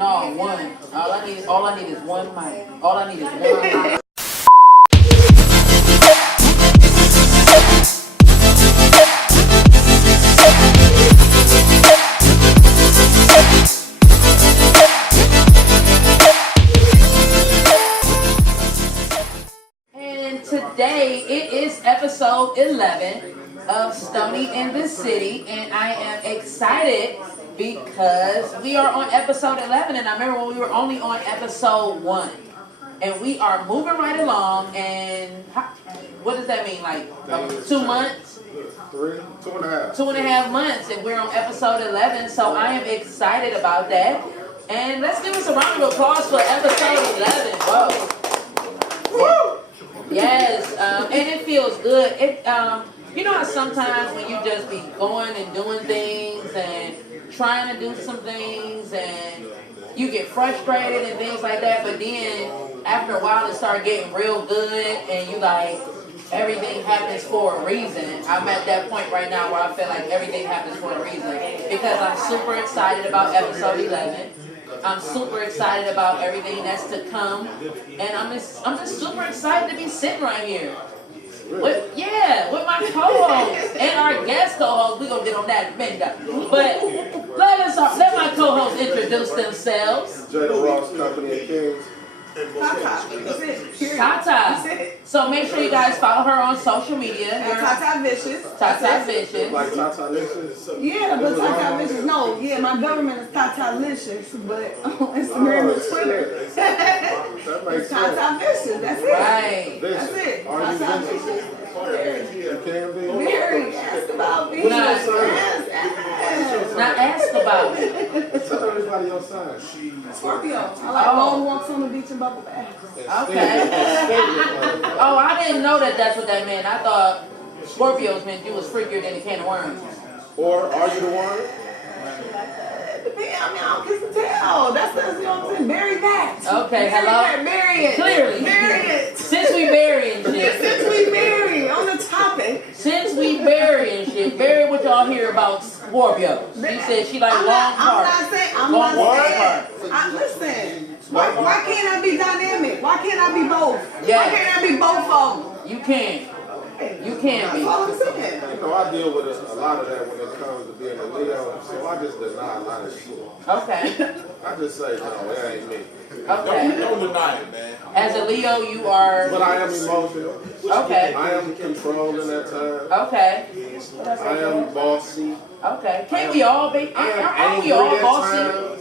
No, one. All I need is one mic. All I need is one mic. And today it is episode 11 of Stoney in the City, and I am excited because we are on episode 11, and I remember when we were only on episode 1. And we are moving right along, and what does that mean? Like 2 months? 2.5. 2.5 months, and we're on episode 11, so I am excited about that. And let's give us a round of applause for episode 11. Whoa. Woo! Yes, and it feels good. You know how sometimes when you just be going and doing things and trying to do some things and you get frustrated and things like that, but then after a while it start getting real good and you like, everything happens for a reason. I'm at that point right now where I feel like everything happens for a reason because I'm super excited about episode 11. I'm super excited about everything that's to come, and I'm just super excited to be sitting right here. With my co-host and our guest co-host. We're gonna get on that in a minute. But let my co-hosts introduce themselves. Jada Ross, Company of Kings. Tata. So make sure you guys follow her on social media. Tata Vicious. Tata Vicious. Like Tata Licious? Yeah, but Tata Vicious. No, yeah, my government is Tata Licious, but on Instagram and Twitter. That makes sense. Tata Vicious. That's it. Right. That's it. Are you Tata vicious? Vicious. You can be. Very. Ask about me. Not ask about me. Tell everybody your sign. Scorpio. I like long walks on the beach and bubble baths. Okay. Oh, I didn't know that's what that meant. I thought Scorpios meant you was freakier than a can of worms. Or are you the one? I mean, I don't get to tell. That's you know what I'm saying. Bury that. Okay, hello? Bury it. Clearly. Bury it. Since we burying shit. Since we bury on the topic. Since we burying shit, bury what y'all hear about Scorpio. She said she like long parts. I'm not saying. Listen. Why can't I be dynamic? Why can't I be both? Yeah. Why can't I be both of them? You can't. You can't be. That's all I'm saying. You know, I deal with a lot of that when it comes to being a Leo, so I just deny a lot of shit. Okay. I just say, no, it ain't me. Okay. Don't deny it, man. As a Leo, you are. But I am emotional. Okay. I am controlling at times. Okay. I am bossy. Okay. Can't we all be? Aren't we all bossy?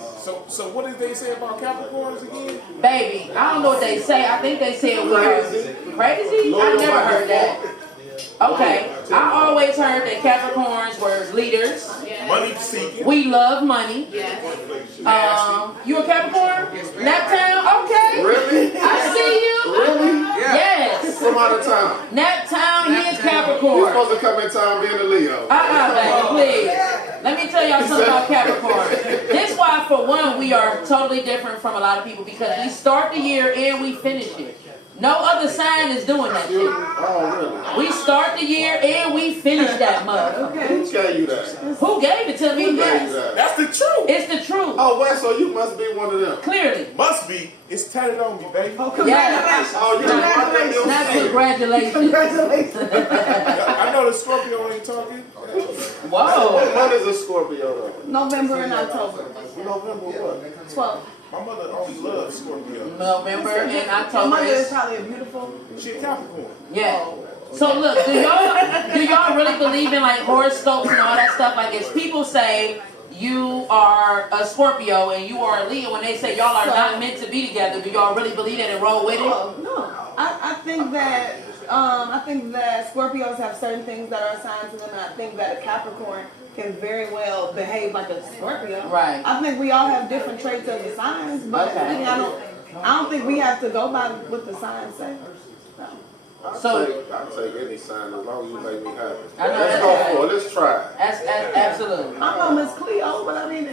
So what did they say about Capricorns again? Baby, I don't know what they say. I think they said we are crazy. I never heard that. Okay, I always heard that Capricorns were leaders. Money seeking. We love money. You a Capricorn? Naptown? Okay. Really? I see you. Really? Yes. From out of town. Naptown, he is You're Capricorn. supposed to come in town being a Leo. Baby, please. Let me tell y'all something about Capricorn. This is why, for one, we are totally different from a lot of people because we start the year and we finish it. No other sign is doing that shit. Oh, really? We start the year and we finish that mother. Who gave you that? Who gave it to me? Who gave you Yes. that? That's the truth. It's the truth. Oh, well, so you must be one of them. Clearly. Must be. It's tatted on me, baby. Oh, congratulations. Oh, you Congratulations. Not congratulations. Congratulations. I know the Scorpio ain't talking. Whoa. What month is a Scorpio, though? November and October. November what? 12. My mother always loved Scorpio. November and Your October mother is is. probably a beautiful. She a Capricorn. Yeah. So look, do y'all really believe in like horoscopes and all that stuff? Like if people say you are a Scorpio and you are a Leo and they say y'all are not meant to be together, do y'all really believe that and roll with it? No. I think that Scorpios have certain things that are assigned to them, and I think that a Capricorn can very well behave like a Scorpio. Right. I think we all have different traits of the signs, but Okay. I don't think we have to go by what the signs say. No. I'll take any sign as long as you make me happy. I know Let's that's go right. for it. Let's try. Absolutely. I know Miss Cleo, but I mean,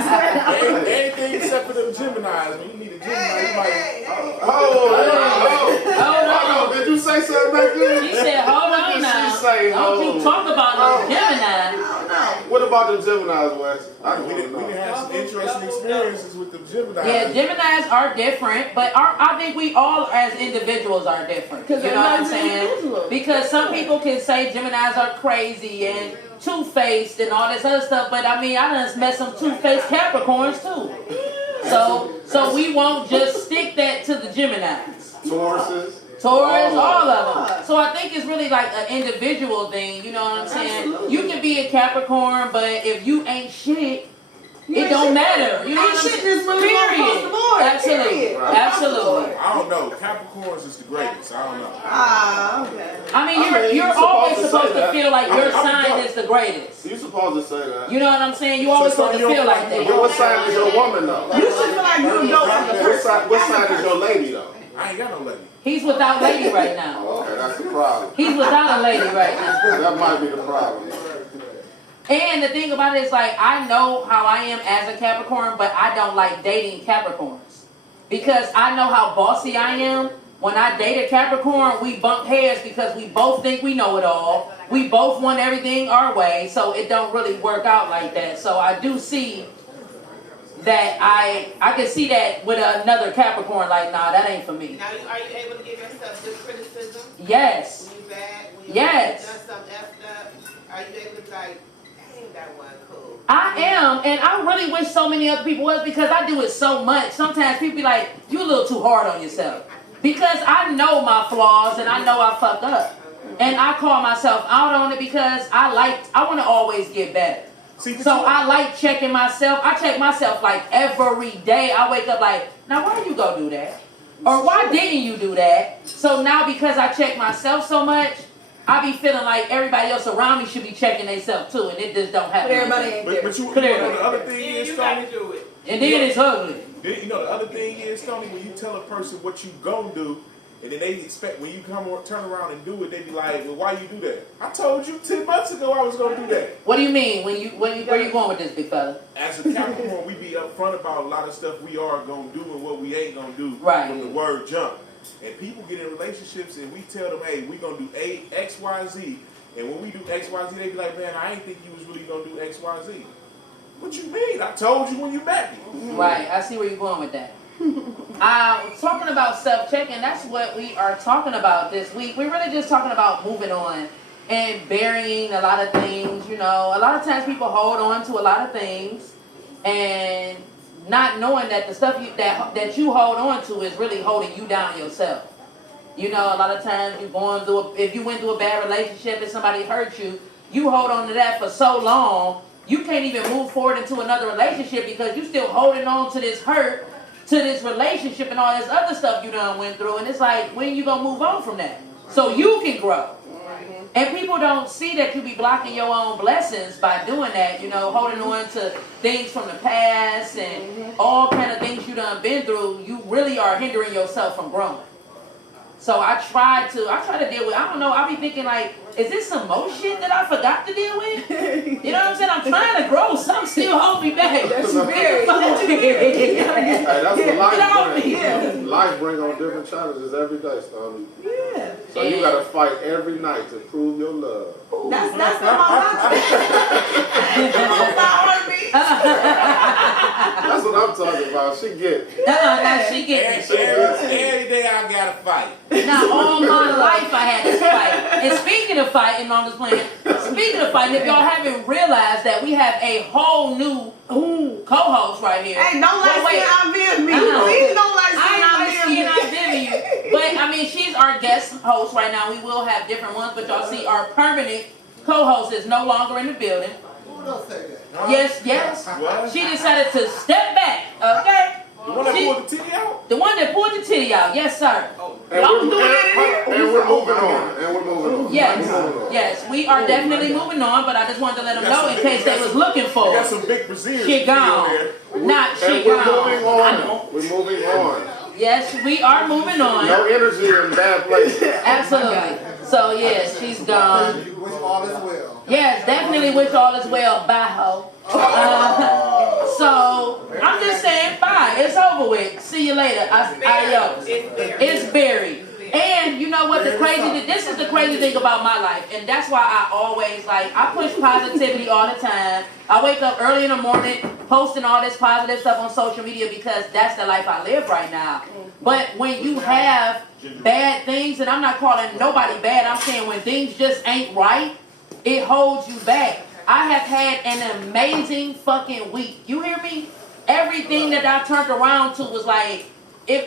Anything except for them Geminis. When you need a Gemini, you might. Oh, did you say something back there? She said, hold on now. Don't you talk about no Gemini. What about the Geminis, Wes? We didn't have some interesting experiences with the Geminis. Yeah, Geminis are different, but I think we all as individuals are different. You know what I'm saying? Because some people can say Geminis are crazy and two-faced and all this other stuff, but I mean, I done met some two-faced Capricorns too. So we won't just stick that to the Geminis. Taurus, all of them. So I think it's really like an individual thing, you know what I'm saying? Absolutely. You can be a Capricorn, but if you ain't shit, it don't matter. You know what I'm saying? Just really across the board. Absolutely. Right. Absolutely. I don't know. Capricorns is the greatest. I don't know. Okay. I mean, you're always supposed to feel like your I'm sign done. is the greatest. You supposed to say that. You know what I'm saying? You always supposed to feel like But that. what sign is your woman, though? You should feel like you're dope. What sign is your lady, though? I ain't got no lady. He's without lady right now. Okay, that's the problem. He's without a lady right now. That might be the problem. And the thing about it is, like, I know how I am as a Capricorn, but I don't like dating Capricorns. Because I know how bossy I am. When I date a Capricorn, we bump heads because we both think we know it all. We both want everything our way, so it don't really work out like that. So I do see that I can see that with another Capricorn, like, nah, that ain't for me. Now, are you able to give yourself good criticism? Yes. When you bad, when you Yes. done something effed up, are you able to be like, dang, that wasn't cool? I am, and I really wish so many other people was, because I do it so much. Sometimes people be like, you a little too hard on yourself. Because I know my flaws and I know I fuck up. And I call myself out on it because I want to always get better. So I like checking myself. I check myself like every day. I wake up like, now why you go do that? Or why didn't you do that? So now because I check myself so much, I be feeling like everybody else around me should be checking themselves too, and it just don't happen. But everybody ain't there. But you know the other thing Yeah, is, you got Stoney? to do it. And then it's ugly. You know the other thing is, Stoney, when you tell a person what you gonna do, and then they expect when you turn around and do it, they be like, well, why you do that? I told you 10 months ago I was gonna do that. What do you mean? Where you going with this, big fella? As a Capricorn, we be upfront about a lot of stuff we are gonna do and what we ain't gonna do Right. from the word jump. And people get in relationships and we tell them, hey, we gonna do X, Y, Z. And when we do X, Y, Z, they be like, man, I ain't think you was really gonna do X, Y, Z. What you mean? I told you when you met me. Right, I see where you're going with that. Talking about self-checking, that's what we are talking about this week. We're really just talking about moving on and burying a lot of things, you know. A lot of times people hold on to a lot of things and not knowing that the stuff that you hold on to is really holding you down yourself. You know, a lot of times if you went through a bad relationship and somebody hurt you, you hold on to that for so long, you can't even move forward into another relationship because you're still holding on to this hurt, to this relationship and all this other stuff you done went through. And it's like, when you gonna move on from that? So you can grow. And people don't see that you be blocking your own blessings by doing that, you know, holding on to things from the past and all kind of things you done been through. You really are hindering yourself from growing. So I try to deal with, I don't know, I be thinking like, is this some more shit that I forgot to deal with? You know what I'm saying? I'm trying to grow, some still hold me back. That's very. Hey, that's what life brings. Yeah. Life brings on different challenges every day, Stoney. Yeah. So you gotta fight every night to prove your love. That's not my heartbeat. That's what I'm talking about. She get it. No, she getting it. Every day I gotta fight. Now, all my life I had this fight. And speaking of fighting on this planet, speaking of fighting, if y'all haven't realized that we have a whole new co-host right here. Hey, don't like Wait, seeing me. Please don't like I seeing ain't seeing you. But, I mean, she's our guest host right now. We will have different ones, but y'all see our permanent co-host is no longer in the building. Who don't say that? Yes. What? She decided to step back, okay? The one that pulled the titty out? The one that pulled the titty out, yes, sir. And Y'all we're, doing it and we're moving on. Yes, we are definitely moving on, but I just wanted to let them know in case they was looking for You got it. some big Brazilians. She gone. Not she And we're gone. moving on. We're moving on. Yes, we are moving on. No energy in bad places. Absolutely. So, yeah, she's gone. You wish all is well. Yes, definitely wish all is well. Bye, ho. So, I'm just saying, bye. It's over with. See you later. Adios. It's buried. And you know what this is the crazy thing about my life, and that's why I always I push positivity all the time. I wake up early in the morning posting all this positive stuff on social media because that's the life I live right now. But when you have bad things, and I'm not calling nobody bad, I'm saying when things just ain't right, it holds you back. I have had an amazing fucking week. You hear me? Everything that I turned around to was like, if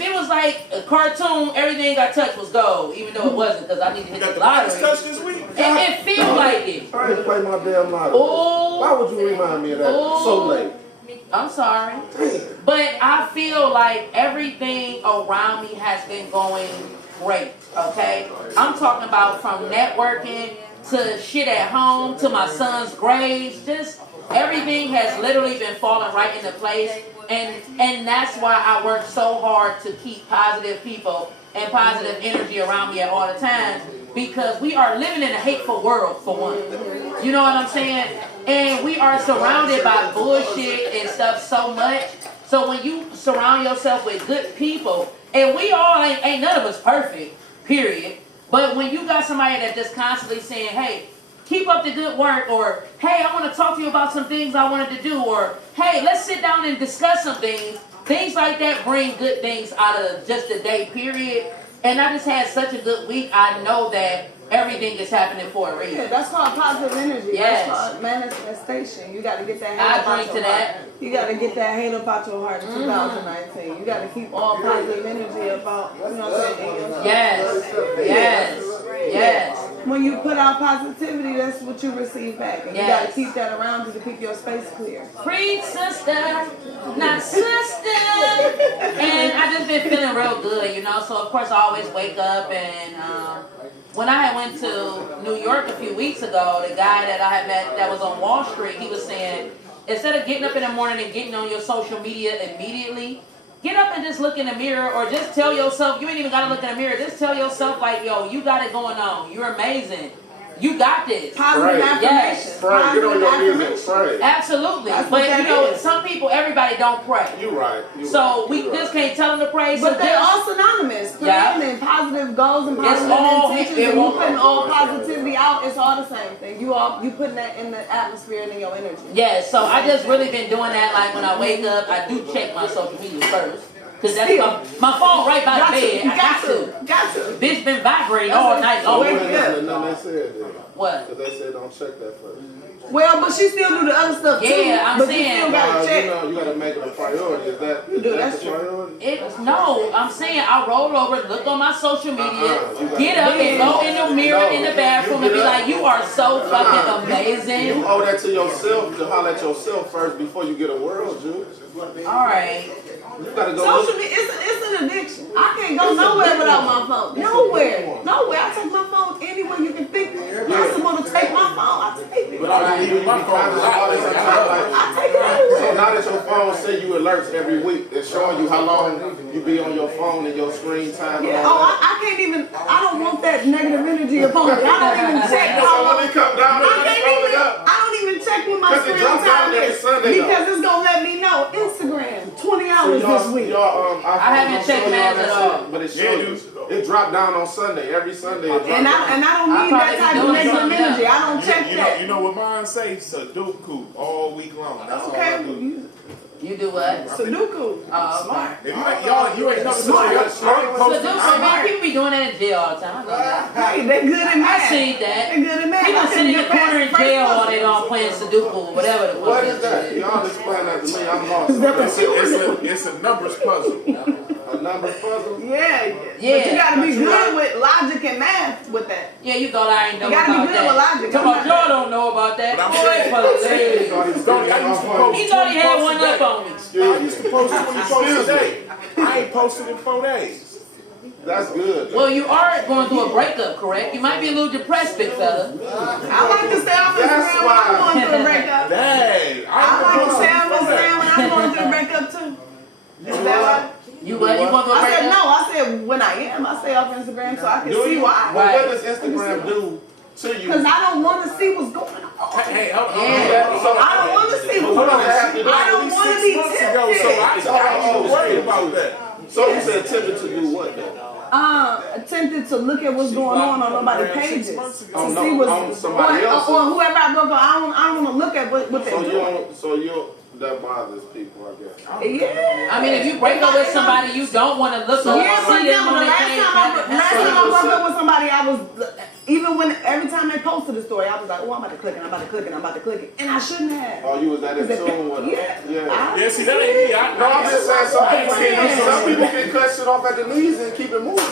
it was like a cartoon, everything I touched was gold, even though it wasn't, because I need to hit the lottery. This week? It feels like it. I didn't play my damn lottery. Ooh. Why would you remind me of that so late? I'm sorry. But I feel like everything around me has been going great, okay? I'm talking about from networking to shit at home to my son's grades. Just everything has literally been falling right into place. And that's why I work so hard to keep positive people and positive energy around me at all the times, because we are living in a hateful world, for one. You know what I'm saying? And we are surrounded by bullshit and stuff so much. So when you surround yourself with good people, and we all ain't none of us perfect, period. But when you got somebody that just constantly saying, hey, keep up the good work, or hey, I want to talk to you about some things I wanted to do, or hey, let's sit down and discuss some things. Things like that bring good things out of just the day, period. And I just had such a good week. I know that everything is happening for a reason. Yeah, that's called positive energy. Yes. That's called manifestation. You got to get that hate I up out drink your to heart. that. You got to get that hate up out your heart in 2019. You got to keep all positive energy about, you know what I'm saying, in yourself. Yes. When you put out positivity, that's what you receive back. And you got to keep that around you to keep your space clear. Preach, sister, not sister. And I just been feeling real good, you know. So of course I always wake up, and when I had went to New York a few weeks ago, the guy that I had met that was on Wall Street, he was saying, instead of getting up in the morning and getting on your social media immediately, get up and just look in the mirror, or just tell yourself, you ain't even got to look in the mirror, just tell yourself like, yo, you got it going on. You're amazing. You got this. Positive affirmations. Pray. Get on your knees and pray. Absolutely. That's but what you know, that is. some people, everybody don't pray. You're right. So we just can't tell them to pray. But so they're just, all synonymous. Yeah. Praying and positive goals and It's positive all- intentions, it and you won't- putting all positivity out, it's all the same thing. You putting that in the atmosphere and in your energy. yeah, so I just really been doing that. Like when I wake up, I do check my social media first. Because that's my phone right by the bed. I got to. Got to. Bitch been vibrating all night long. Wake Nothing up. they said then. What? Because they said don't check that first. Well, but she still do the other stuff too. Yeah, I'm but saying- you still gotta check. You know, you got to make it a priority. Is that that's the true. priority? No, I'm saying I roll over, look on my social media, You get up and go in the mirror in the bathroom and be like, you are so fucking amazing. You owe that to yourself, to holler at yourself first before you get a world, Jew. All right. You got to go Social look. media, it's an addiction. I can't go nowhere without my phone. Nowhere. I take my phone anywhere you can think possible to take my phone. I take it. But I mean, you be conscious about it sometimes. I take it So everywhere. now that your phone send you alerts every week, that's showing you how long you be on your phone and your screen time. and Yeah, all oh, that. I can't even, I don't want that negative energy upon me. I don't even check So how long. when it come down, I don't even check what my 'Cause it screen drops time down every is. Sunday, though. Because it's gonna let me know. Instagram, 20 hours this week. I haven't checked mine at all. But it shows you. It dropped down on Sunday. Every Sunday it dropped And down. I don't I need probably that type be of doing negative something energy. else. I don't check that. You know what mine say? Sudoku all week long. That's all Okay, I do. You do what? Sudoku. Oh, If you ain't never Smart. so do man, people be doing that in jail all the time. I know that. Hey, they're good at I math. seen that. They're good at math. People I sit in the couldn't get corner in past jail first while they all playing Sudoku or whatever the fuck What is that? shit is. Y'all explain that to me. I'm lost. It's a numbers puzzle. A number puzzle? Yeah. Yeah. But you gotta be good with logic and math with that. Yeah, you thought I ain't know You gotta be about good that. with logic. Talk about y'all don't know about that. But I'm Boy, saying- hilarious. Stoney, I used to post He thought he had 20 one posts a up day. on me. I used to post 20 posts a day. I ain't posted in 4 days. That's good. Well, you are going through a breakup, correct? You might be a little depressed, big fella. I like to stay off That's Instagram when I'm why. going through a breakup. Dang. I like to stay off posted in 4 Instagram when I'm going through a breakup too. Is that right? You what? You going through a I said breakup? no. I said when I am. I stay off Instagram so I can see why. Well, Right. what does Instagram do to you? Because I don't want to see what's going on. Hey, hold on. Yeah. So I don't want to see But what's what going does that on. have to do? I don't want to be So I tempted. ain't even worried about that. So you said tempted to do what then? attempted to look at what's going on nobody's pages to On see what's on somebody else. or whoever I broke on. I don't want to look at what So they're doing. that bothers people, I guess. Yeah. I mean, if you break up with somebody, you don't want to look over Yeah, for see them example, on the their last page. time I broke up with somebody, I was every time they posted the story, I was like, oh, I'm about to click it, I'm about to click it, I'm about to click it, and I shouldn't have. Oh, you was that in tune with it? Yeah. Yeah, see, that ain't me. No, I'm just saying some people can cut shit off at the knees and keep it moving.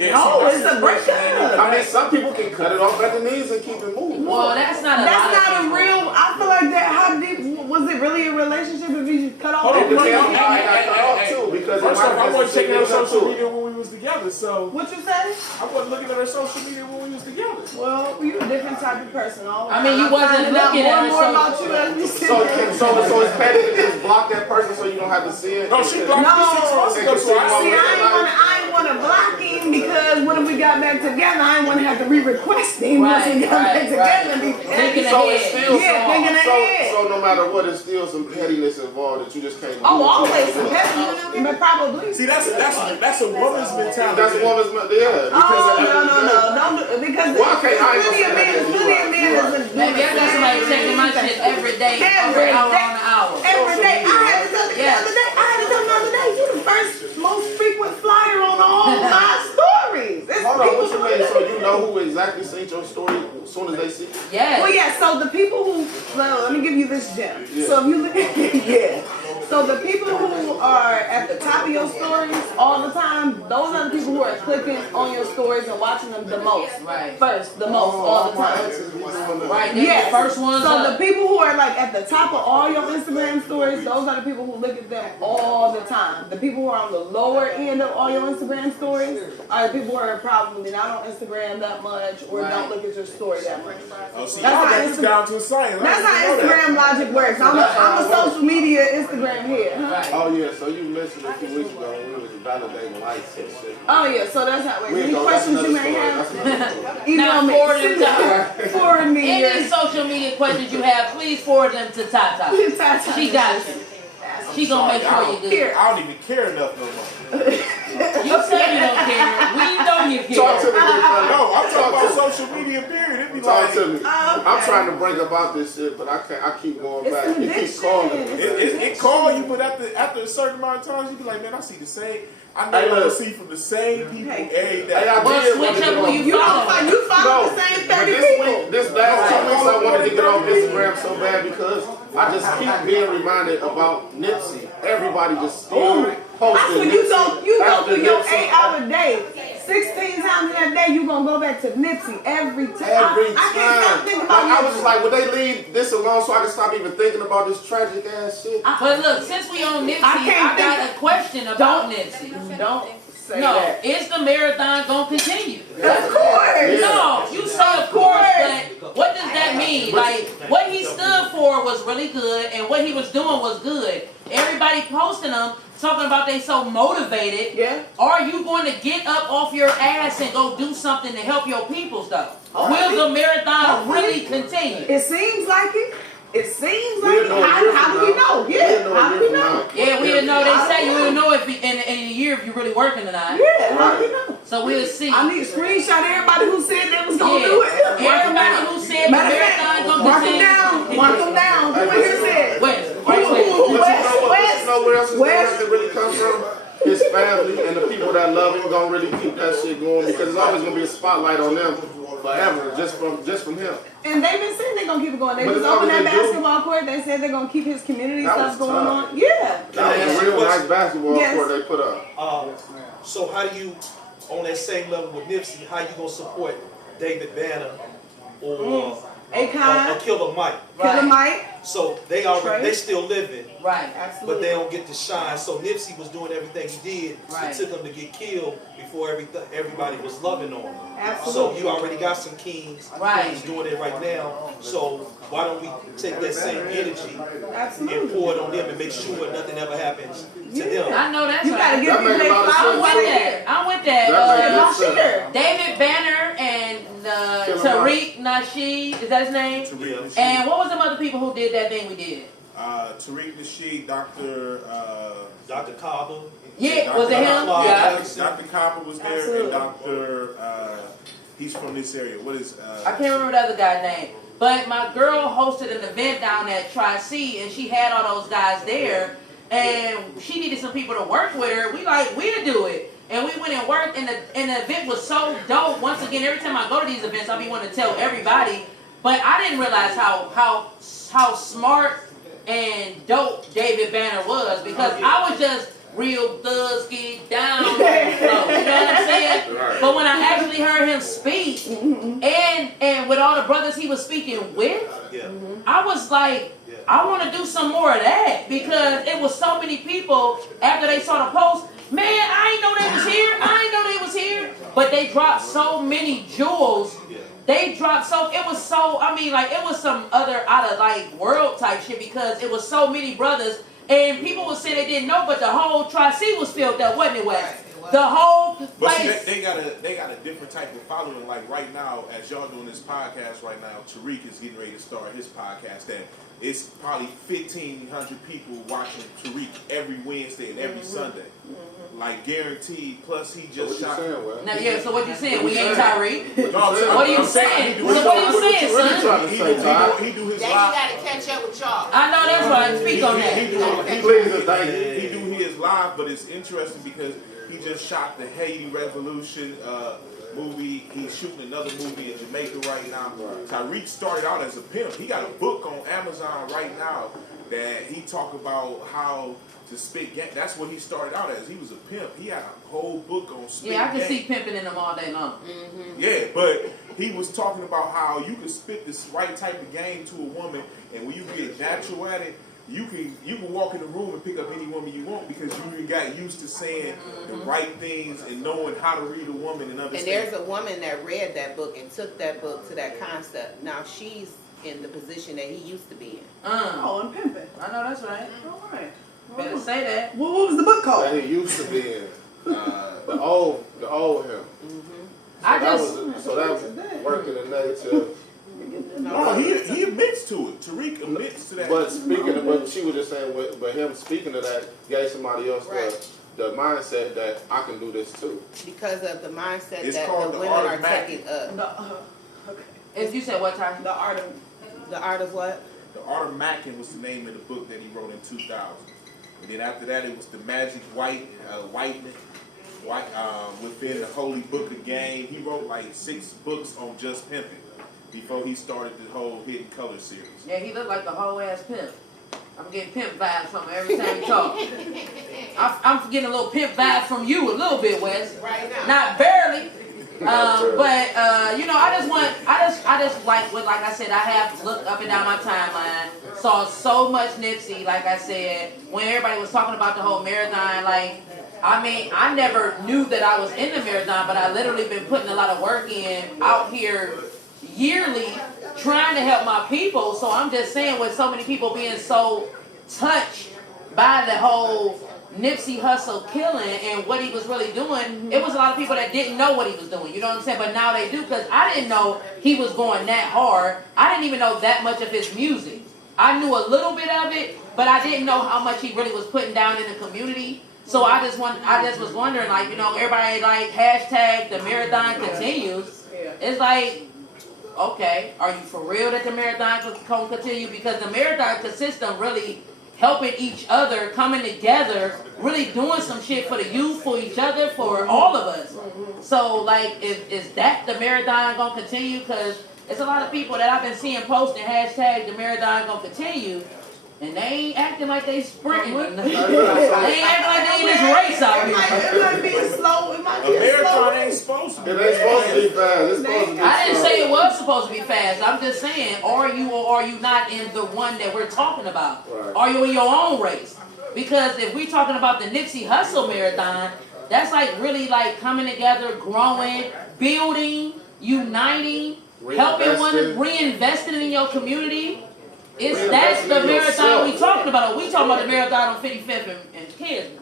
Yeah, No, see, it's a breakup. I mean, some people can cut it off at the knees and keep it moving. Well, that's not a That's lot of not a people. real. I feel like that. How deep was it really a relationship if you cut off? Hold on, It depends on Hey, how I hey, got cut hey, off hey, too, because First off, I wasn't checking her social too. media when we was together, so What you say? I wasn't looking at her social media when we was together. Well, you're a different type of person. Always. I mean, you wasn't I'm finding looking at out her more social- about you as we sit there. So it's better to just block that person so you don't have to see it. No, she blocked me 6 months ago, so I See, I ain't want to block him because when we got back together, I ain't want to have to re-request him once we got back together. Thinking So it's ahead. still Yeah, thinking ahead. so no matter what, it's still some pettiness involved that you just can't. Oh, do. always some petty, but probably. See, that's a woman's mentality. That's woman's yeah. Because Oh, no, don't do it because Well, okay, I ain't plenty of men, gonna say plenty of men doesn't do Maybe I got somebody checking my shit every day, every hour on the hour. Every day. I had to tell them the Yes. other day. I had to tell them the other day. You the first most frequent flyer on all my stories. It's Hold on, people what you who- mean? So you know who exactly seen your story as soon as they see it? Yes. Well, yeah. So the people who, well, let me give you this gem. Yeah. So if you look, yeah. So the people who are at the top of your stories all the time, those are the people who are clicking on your stories and watching them the most. Right. First, the most, all the time. Right. They're Yes. the first ones So up. the people who are like at the top of all your Instagram stories, those are the people who look at them all the time. The people who are on the lower end of all your Instagram stories are the people who are probably not on Instagram that much or Right. don't look at your story that much. Oh, see, That's y'all how got this down to a science. That's how Instagram logic works. I'm a social media Instagram head. Huh? Right. Oh yeah, so you mentioned a few weeks ago when we was validating likes and shit. Oh yeah, so that's how it works. We Any go, that's questions you another may story. have, That's another story. email Now me. forward them to Forward me. any social media questions you have. Please forward them to Tata. She got you. She gonna make sure you good. Here. I don't even care enough no more. You say you don't care. We know you Talk to care. me, big fella. No, I'm talking about social media, period. It be Talk like, to me. Okay. I'm trying to bring about this shit, but I can't. I keep going It's back. an It keeps addiction. calling me. it call you, but after a certain amount of times, you be like, man, I see the same. I know Hey, I look. see from the same people Hey. every Hey, I day. Well, did switch want to up get who off. you follow. You follow the same but 30 this people. week, this last 2 weeks, I wanted to get off Instagram so bad because I just keep being reminded about Nipsey. Everybody just still I posting swear Nipsey. you go after through your Nipsey. 8-hour day. 16 times in that day, you gonna go back to Nipsey every time. Every I can't stop time. thinking about Like, I was Nipsey. just like, would they leave this alone so I can stop even thinking about this tragic ass shit? But look, since we on Nipsey, I can't I got a question about Nipsey. Don't say No, that. is the marathon gonna continue? Of course. No, you say of course, but what does that mean? Like, what he stood for was really good, and what he was doing was good. Everybody posting them, talking about they so motivated. Yeah. Are you going to get up off your ass and go do something to help your peoples, though? Oh, Will the marathon hopefully. really continue? It seems like it. It seems like We'll it. know a year How from do we now. know? We'll Yeah. know a How do year we from know? now. Yeah, we'll know. They I say don't you'll know. know if in a year if you're really working or not. Yeah. How do we know? So we'll see. I need to screenshot everybody who said they was gonna Yeah. do it. Everybody who said the Matter of marathon fact, gonna mark them continue. down. Mark them down. Who in here said? Wait, But you know what? West, You know where else is West. that really comes from? His family and the people that love him gonna really keep that shit going because there's always gonna be a spotlight on them forever just from him. And they've been saying they're gonna keep it going. They But just as long opened as that they do- basketball court. They said they're gonna keep his community That stuff was going tough. on. Yeah. That was a real nice basketball Yes. court they put up. So how do you, on that same level with Nipsey, how you gonna support David Banner or Akon, Killer Mike? Killer Mike. So they still living, Right. Absolutely. but they don't get to shine. So Nipsey was doing everything he did. Right. It took him to get killed before everybody was loving on him. Absolutely. So you already got some kings Right. who's doing it right now. So why don't we take that same energy and Absolutely. pour it on them and make sure nothing ever happens to them? I know that's You gotta right. give That people make a their lot of flowers. I'm with that. I'm with that. That makes sense. Sure. David Banner and Killer Tariq Nasheed, is that his name? Tariq And what was them other people who did that thing we did? Tariq Nasheed, Dr. Dr. Cobble. Yeah, was it him? Yeah. Dr. Copper was there, Absolutely. and he's from this area. What is? I can't remember the other guy's name. But my girl hosted an event down at Tri-C, and she had all those guys there, and she needed some people to work with her. We'll do it. And we went and worked, and the event was so dope. Once again, every time I go to these events, I be wanting to tell everybody. But I didn't realize how smart and dope David Banner was, because I was just real thugs get down, you know what I'm saying? Right. But when I actually heard him speak, and with all the brothers he was speaking with, I was like, I want to do some more of that, because it was so many people after they saw the post. Man, I ain't know they was here. I ain't know they was here. But they dropped so many jewels. They dropped it was so, I mean, like, it was some other out of, like, world type shit, because it was so many brothers. And people would say they didn't know, but the whole Tri-C was filled up, wasn't it, Wes? The whole place. But see, they got a different type of following. Like right now, as y'all doing this podcast right now, Tariq is getting ready to start his podcast. That it's probably 1,500 people watching Tariq every Wednesday and every Sunday. Like guaranteed. Plus he just shot. Now, yeah, so what you saying? We ain't Tyreek. No, What are you saying? So what are you saying, son? He do his Then you live. gotta catch up with y'all. I know that's right. Speak on He that. do his live, but it's interesting because he just shot the Haiti Revolution movie. He's shooting another movie in Jamaica right now. Tyreek started out as a pimp. He got a book on Amazon right now that he talk about how to spit gang. That's what he started out as. He was a pimp. He had a whole book on spit Yeah, I can gang. see pimping in them all day long. Yeah, but he was talking about how you can spit this right type of game to a woman, and when you get natural at it, you can walk in the room and pick up any woman you want, because you got used to saying the right things and knowing how to read a woman and And understand. there's a woman that read that book and took that book to that concept. Now she's in the position that he used to be in. Oh, and pimping. I know that's right. All right. Better say that. What was the book That called? he used to be in. The old him. So I that just- was working a negative. No, he admits to it. Tariq admits to that. But she was just saying, but him speaking to that gave somebody else the mindset that I can do this too. Because of the mindset It's that called the the women art are of Mac. taking up. Okay. If you said what time? The art of. The art of what? The Art of Mackin was the name of the book that he wrote in 2000. And then after that, it was the Magic Whiteman. Within the Holy Book of Game. He wrote like 6 books on just pimping before he started the whole Hidden Color series. Yeah, he looked like a whole ass pimp. I'm getting pimp vibes from him every time he talk. I'm getting a little pimp vibe from you a little bit, Wes. Right now. Not barely. But you know, I just like I said, I have looked up and down my timeline, saw so much Nipsey, like I said, when everybody was talking about the whole marathon, like, I mean, I never knew that I was in the marathon, but I literally been putting a lot of work in out here yearly, trying to help my people. So I'm just saying, with so many people being so touched by the whole Nipsey Hussle killing and what he was really doing, it was a lot of people that didn't know what he was doing, you know what I'm saying? But now they do, because I didn't know he was going that hard. I didn't even know that much of his music. I knew a little bit of it, but I didn't know how much he really was putting down in the community. So I just was wondering, like, you know, everybody like hashtag the marathon continues. It's like, okay, are you for real that the marathon can continue? Because the marathon consists of really helping each other, coming together, really doing some shit for the youth, for each other, for all of us. So, like, is that the marathon gonna continue? Because it's a lot of people that I've been seeing posting hashtag the marathon gonna continue, and they ain't acting like they sprinting. They ain't acting like they in this race out here. It might be slow. It might A be marathon slow. ain't supposed to be. It ain't supposed to be fast. It's supposed to be I didn't slow. say it was supposed to be fast. I'm just saying, are you or are you not in the one that we're talking about? Right. Are you in your own race? Because if we're talking about the Nipsey Hussle marathon, that's like really like coming together, growing, building, uniting, helping reinvesting in your community. That's the Reinvesting in marathon yourself. we talking about. Or we talking about the marathon on 55th and Kisner.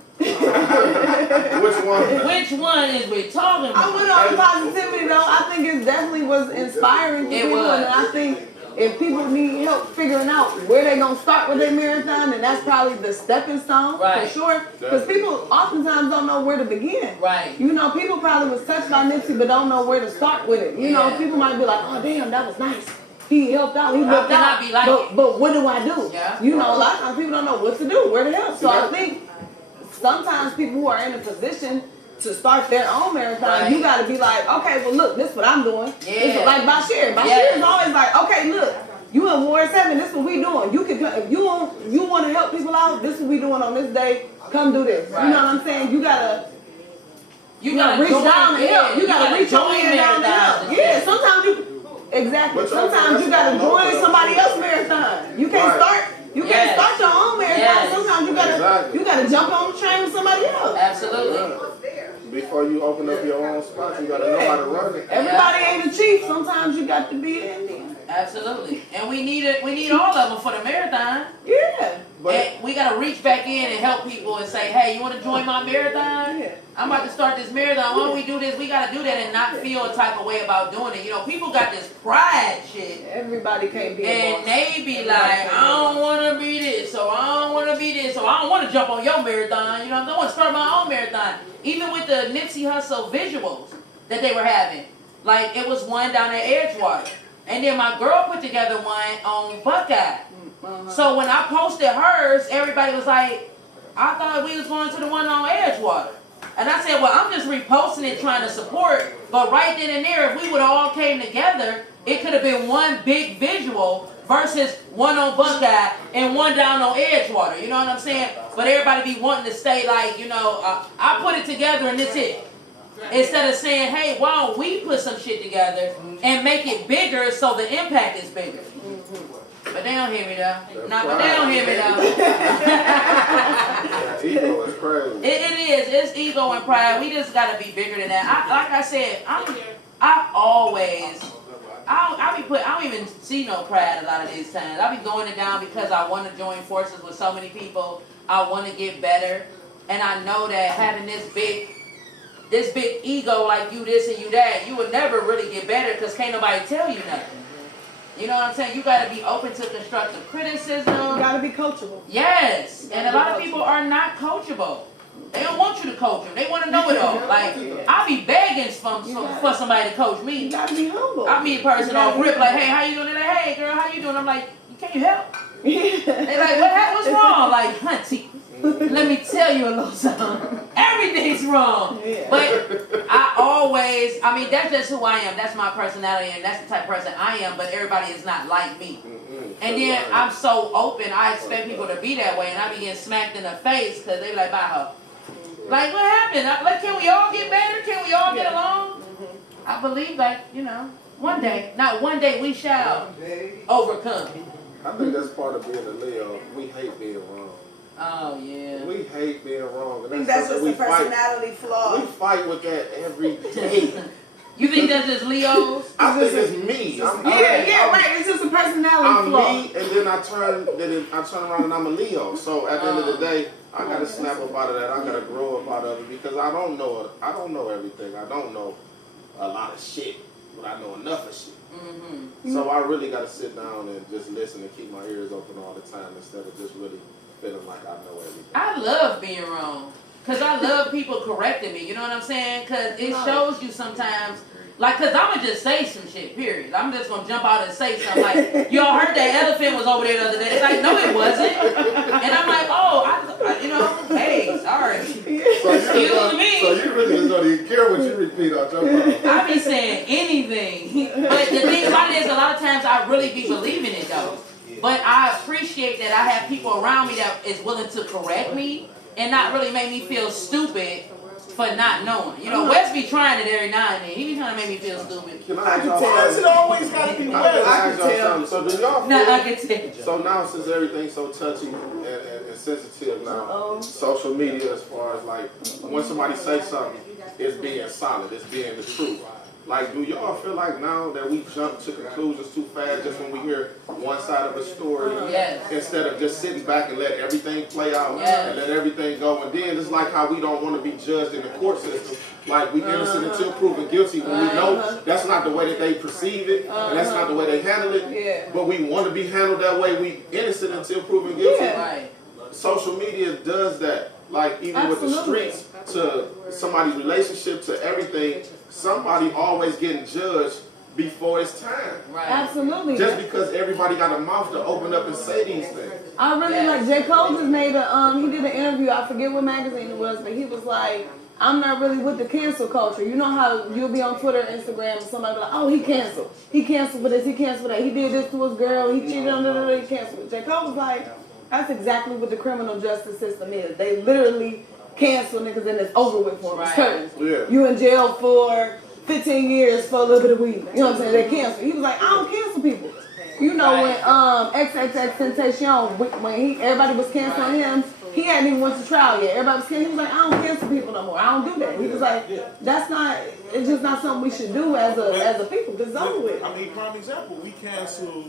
Which one? Which one is we talking I about? went on positivity though. I think it definitely was inspiring to It people, was. and I think if people need help figuring out where they're going to start with their marathon, then that's probably the stepping stone, Right. for sure. Because people oftentimes don't know where to begin. Right. You know, people probably was touched by Nipsey but don't know where to start with it. You know, Yeah. people might be like, oh, damn, that was nice. He helped out, he How helped can I out. be like But what do I do? Yeah. You know, a lot of times people don't know what to do, where to help. So I think sometimes people who are in a position to start their own marathon, Right. you got to be like, okay, well, look, this is what I'm doing. Yeah. This is like Bashir. Bashir is always like, okay, look, you in Ward 7, this is what we doing. You can, if you want to help people out, this is what we doing on this day. Come do this. Right. You know what I'm saying? You gotta reach join, down and help. You gotta reach your join hand down and marathons help. and Yeah, shit. sometimes you, exactly. But Sometimes you gotta that's all join over. somebody else's marathon. You can't Right. start. You can't Yes. start your own marathon. Yes. Sometimes Exactly. you gotta jump on the train with somebody else. Absolutely. Before you open up your own spot, you gotta know how to run it. Everybody ain't a chief. Sometimes you got to be an Indian. Absolutely. And we need it. We need all of them for the marathon. Yeah. But And we gotta reach back in and help people and say, hey, you want to join my marathon? Yeah. I'm about to start this marathon. Why don't we do this? We gotta do that and not feel a type of way about doing it. You know, people got this pride shit. Everybody can't be a And boss. they be like, I don't want to be this, so I don't want to be this, so I don't want to jump on your marathon. You know, I want to start my own marathon. Even with the Nipsey Hussle visuals that they were having, like it was one down at Edgewater, and then my girl put together one on Buckeye. So when I posted hers, everybody was like, I thought we was going to the one on Edgewater. And I said, well, I'm just reposting it trying to support. But right then and there, if we would have all came together, it could have been one big visual versus one on Buckeye and one down on Edgewater. You know what I'm saying? But everybody be wanting to stay like, you know, I put it together and it's it. Instead of saying, hey, why don't we put some shit together and make it bigger so the impact is bigger. But they don't hear me though. No, but they don't hear me though. that ego is crazy. It is. It's ego and pride. We just gotta be bigger than that. Like I said, I always, I don't even see no pride a lot of these times. I be going it down because I want to join forces with so many people. I want to get better, and I know that having this big ego like you this and you that, you would never really get better because can't nobody tell you nothing. You know what I'm saying? You got to be open to constructive criticism. You got to be coachable. Yes, and a lot of people are not coachable. They don't want you to coach them. They want to know it all. Like, I be begging for somebody to coach You me. got to be humble. I meet a person off rip like, hey, how you doing? They're like, hey, girl, how you doing? I'm like, can you help? They're like, what's wrong? Like, hunty, let me tell you a little something. Everything's wrong. Yeah. But I mean, that's just who I am. That's my personality, and that's the type of person I am, but everybody is not like me. And then I'm so open, I expect people to be that way, and I be getting smacked in the face because they be like, bye, her. Like, what happened? Like, can we all get better? Can we all get along? I believe, like, you know, one day we shall overcome. I think that's part of being a Leo. We hate being wrong. Oh, yeah. We hate being wrong. I think that's just a personality flaw. We fight with that every day. You think that's just Leos? I think it's me. Right. It's just a personality I'm flaw. me, and then I turn around and I'm a Leo. So at the end of the day, I gotta snap up out of that. I gotta grow up out of it because I don't know everything. I don't know a lot of shit, but I know enough of shit. Mm-hmm. So I really gotta sit down and just listen and keep my ears open all the time instead of just really feeling like I know everything. I love being wrong. Because I love people correcting me. You know what I'm saying? Because it shows you sometimes. Like, because I'm going to just say some shit, period. I'm just going to jump out and say something. Like, y'all heard that elephant was over there the other day. It's like, no, it wasn't. And I'm like, oh, hey, sorry. Excuse me. So you really just don't even care what you repeat out your mouth. I be saying anything. But the thing about it is, a lot of times I really be believing it, though. But I appreciate that I have people around me that is willing to correct me and not really make me feel stupid for not knowing. You know, Wes be trying it every now and then. He be trying to make me feel stupid. Can I ask can y'all tell. something? It always got to be I Wes. ask y'all something. So do y'all No, I feel? can tell. So now since everything's so touchy and sensitive now, social media as far as like when somebody says something, it's being solid, it's being the truth. Like, do y'all feel like now that we jump to conclusions too fast just when we hear one side of a story, Yes. instead of just sitting back and let everything play out Yes. and let everything go? And then it's like how we don't want to be judged in the court system. Like, we innocent until proven guilty when we know that's not the way that they perceive it and that's not the way they handle it. Yeah. But we want to be handled that way. We innocent until proven guilty. Yeah. Right. Social media does that. Like, even with the Absolutely. streets, to somebody's relationship, to everything, somebody always getting judged before it's time. Right. Absolutely. Just because everybody got a mouth to open up and say these things. I really Yes. like J. Cole just made he did an interview, I forget what magazine it was, but he was like, I'm not really with the cancel culture. You know how you'll be on Twitter, Instagram, and somebody be like, oh, he canceled. He canceled for this, he canceled for that. He did this to his girl, he cheated on her, he canceled. J. Cole was like, that's exactly what the criminal justice system is. They literally cancel niggas and it's over with for them. It's Right. curtains. Yeah. You in jail for 15 years for a little bit of weed. You know what I'm saying? They cancel. He was like, I don't cancel people. You know Right. when XXX Tentacion, when everybody was canceling him, he hadn't even went to trial yet. Everybody was canceling. He was like, I don't cancel people no more. I don't do that. He was like, that's not. It's just not something we should do as a people. This is over with. I mean, prime example, we canceled.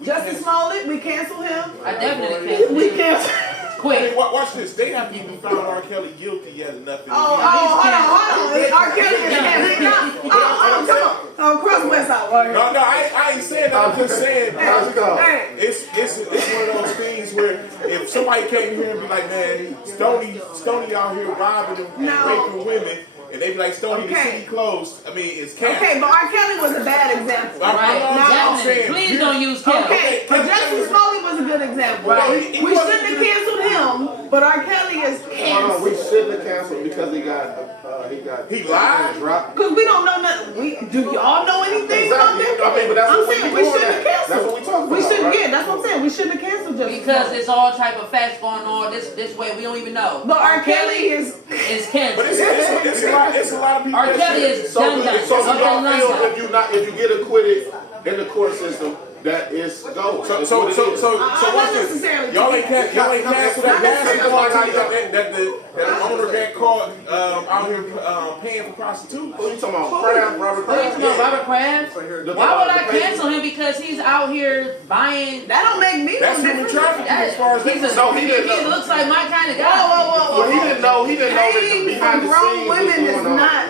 Justice Smollett, we cancel him. I definitely can't. We cancel. Hey, Quick. watch this. They haven't even found R. Kelly guilty as nothing. Hold on. R. Kelly is canceled. Come on. Oh, cross West Side. No, I ain't saying that. I'm just saying Let's go. Hey. it's one of those things where if somebody came here and be like, man, Stoney out here robbing and raping women, and they be like, Stoney, the city closed. I mean, it's canceled. Okay, but R. Kelly was a bad example. Right. I'm Definitely. saying, Please don't use Kelly. Okay, but Justice Smollett was a good example. Right. We shouldn't have canceled him, but R. Kelly is Hold on, canceled. we shouldn't have canceled because he lied? dropped. Because we don't know nothing. Do y'all know anything about Exactly. that? I mean, but that's I'm what we saying be we doing shouldn't at. have canceled. That's what we talking We about, shouldn't, right? yeah, that's what I'm saying. We shouldn't have canceled Justice Because Smollett. it's all type of facts going on this way. We don't even know. But R. Kelly is. It's But canceled. it's a lot of people. R. that Kelly say- is So done do done. y'all feel Okay, if you get acquitted in the court system, that is go. So It's watch what it is. this. Y'all ain't canceled that basketball team that the owner got caught out here paying for prostitutes. What are you talking about? Kraft, Robert What are you Kraft? talking about, Robert Kraft? Why would I cancel him because he's out here buying? That don't make me That's no human difference. trafficking as far as they He's a, No, he didn't he know. looks like my kind of guy. Whoa. Well, he didn't know that the Paying behind for the grown scenes women was is going on. not.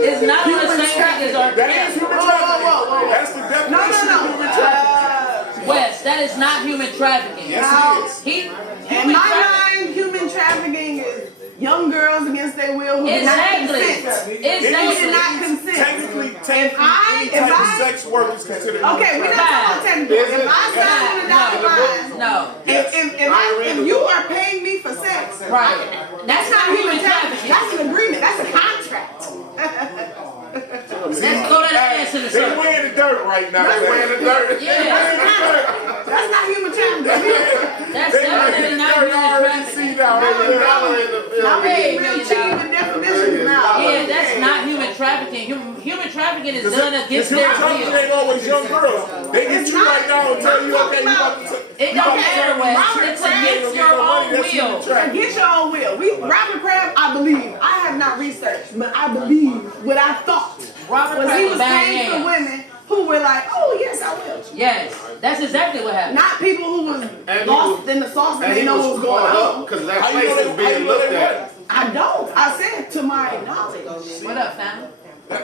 It's not on the same thing as our That is human trafficking. That's the definition of human trafficking. West. That is not human trafficking. Yes, it is. He In human my trafficking. mind, human trafficking is young girls against their will who did not Exactly. consent. Who Exactly. did not consent. Technically, any I- type of sex work is considered human Okay, we're not trafficking. talking about technical. If I sign on the dotted line, No. if you are paying me for sex, Right. That's not human trafficking. That's an agreement. That's a contract. Let's throw that ass in the They circle. wearing the dirt right now. That's They wearing the dirt. Yeah. That's not human trafficking. That's They definitely wearing the not dirt. human I already trafficking. see now. They Million dollar in the film. I'm Hey, getting real cheap with definitions now. Yeah, that's not human trafficking. Human trafficking is done against Human their trafficking will. ain't always young girls. They get It's you not. right now and tell you, I'm okay, you talking about to. It don't matter, Wes. It's against your own will. Against your own will. Robert Kraft, I believe. I have not researched, but I believe what I thought Robert was he Kraft was bang paying for ass. women who were like, oh yes, I will. Yes, that's exactly what happened. Not people who was And he lost was- in the sauce and And they he know was what was going caught on. up because that How you place know is they- how being you know looked they at. was? I don't. I said to my knowledge. What up, fam?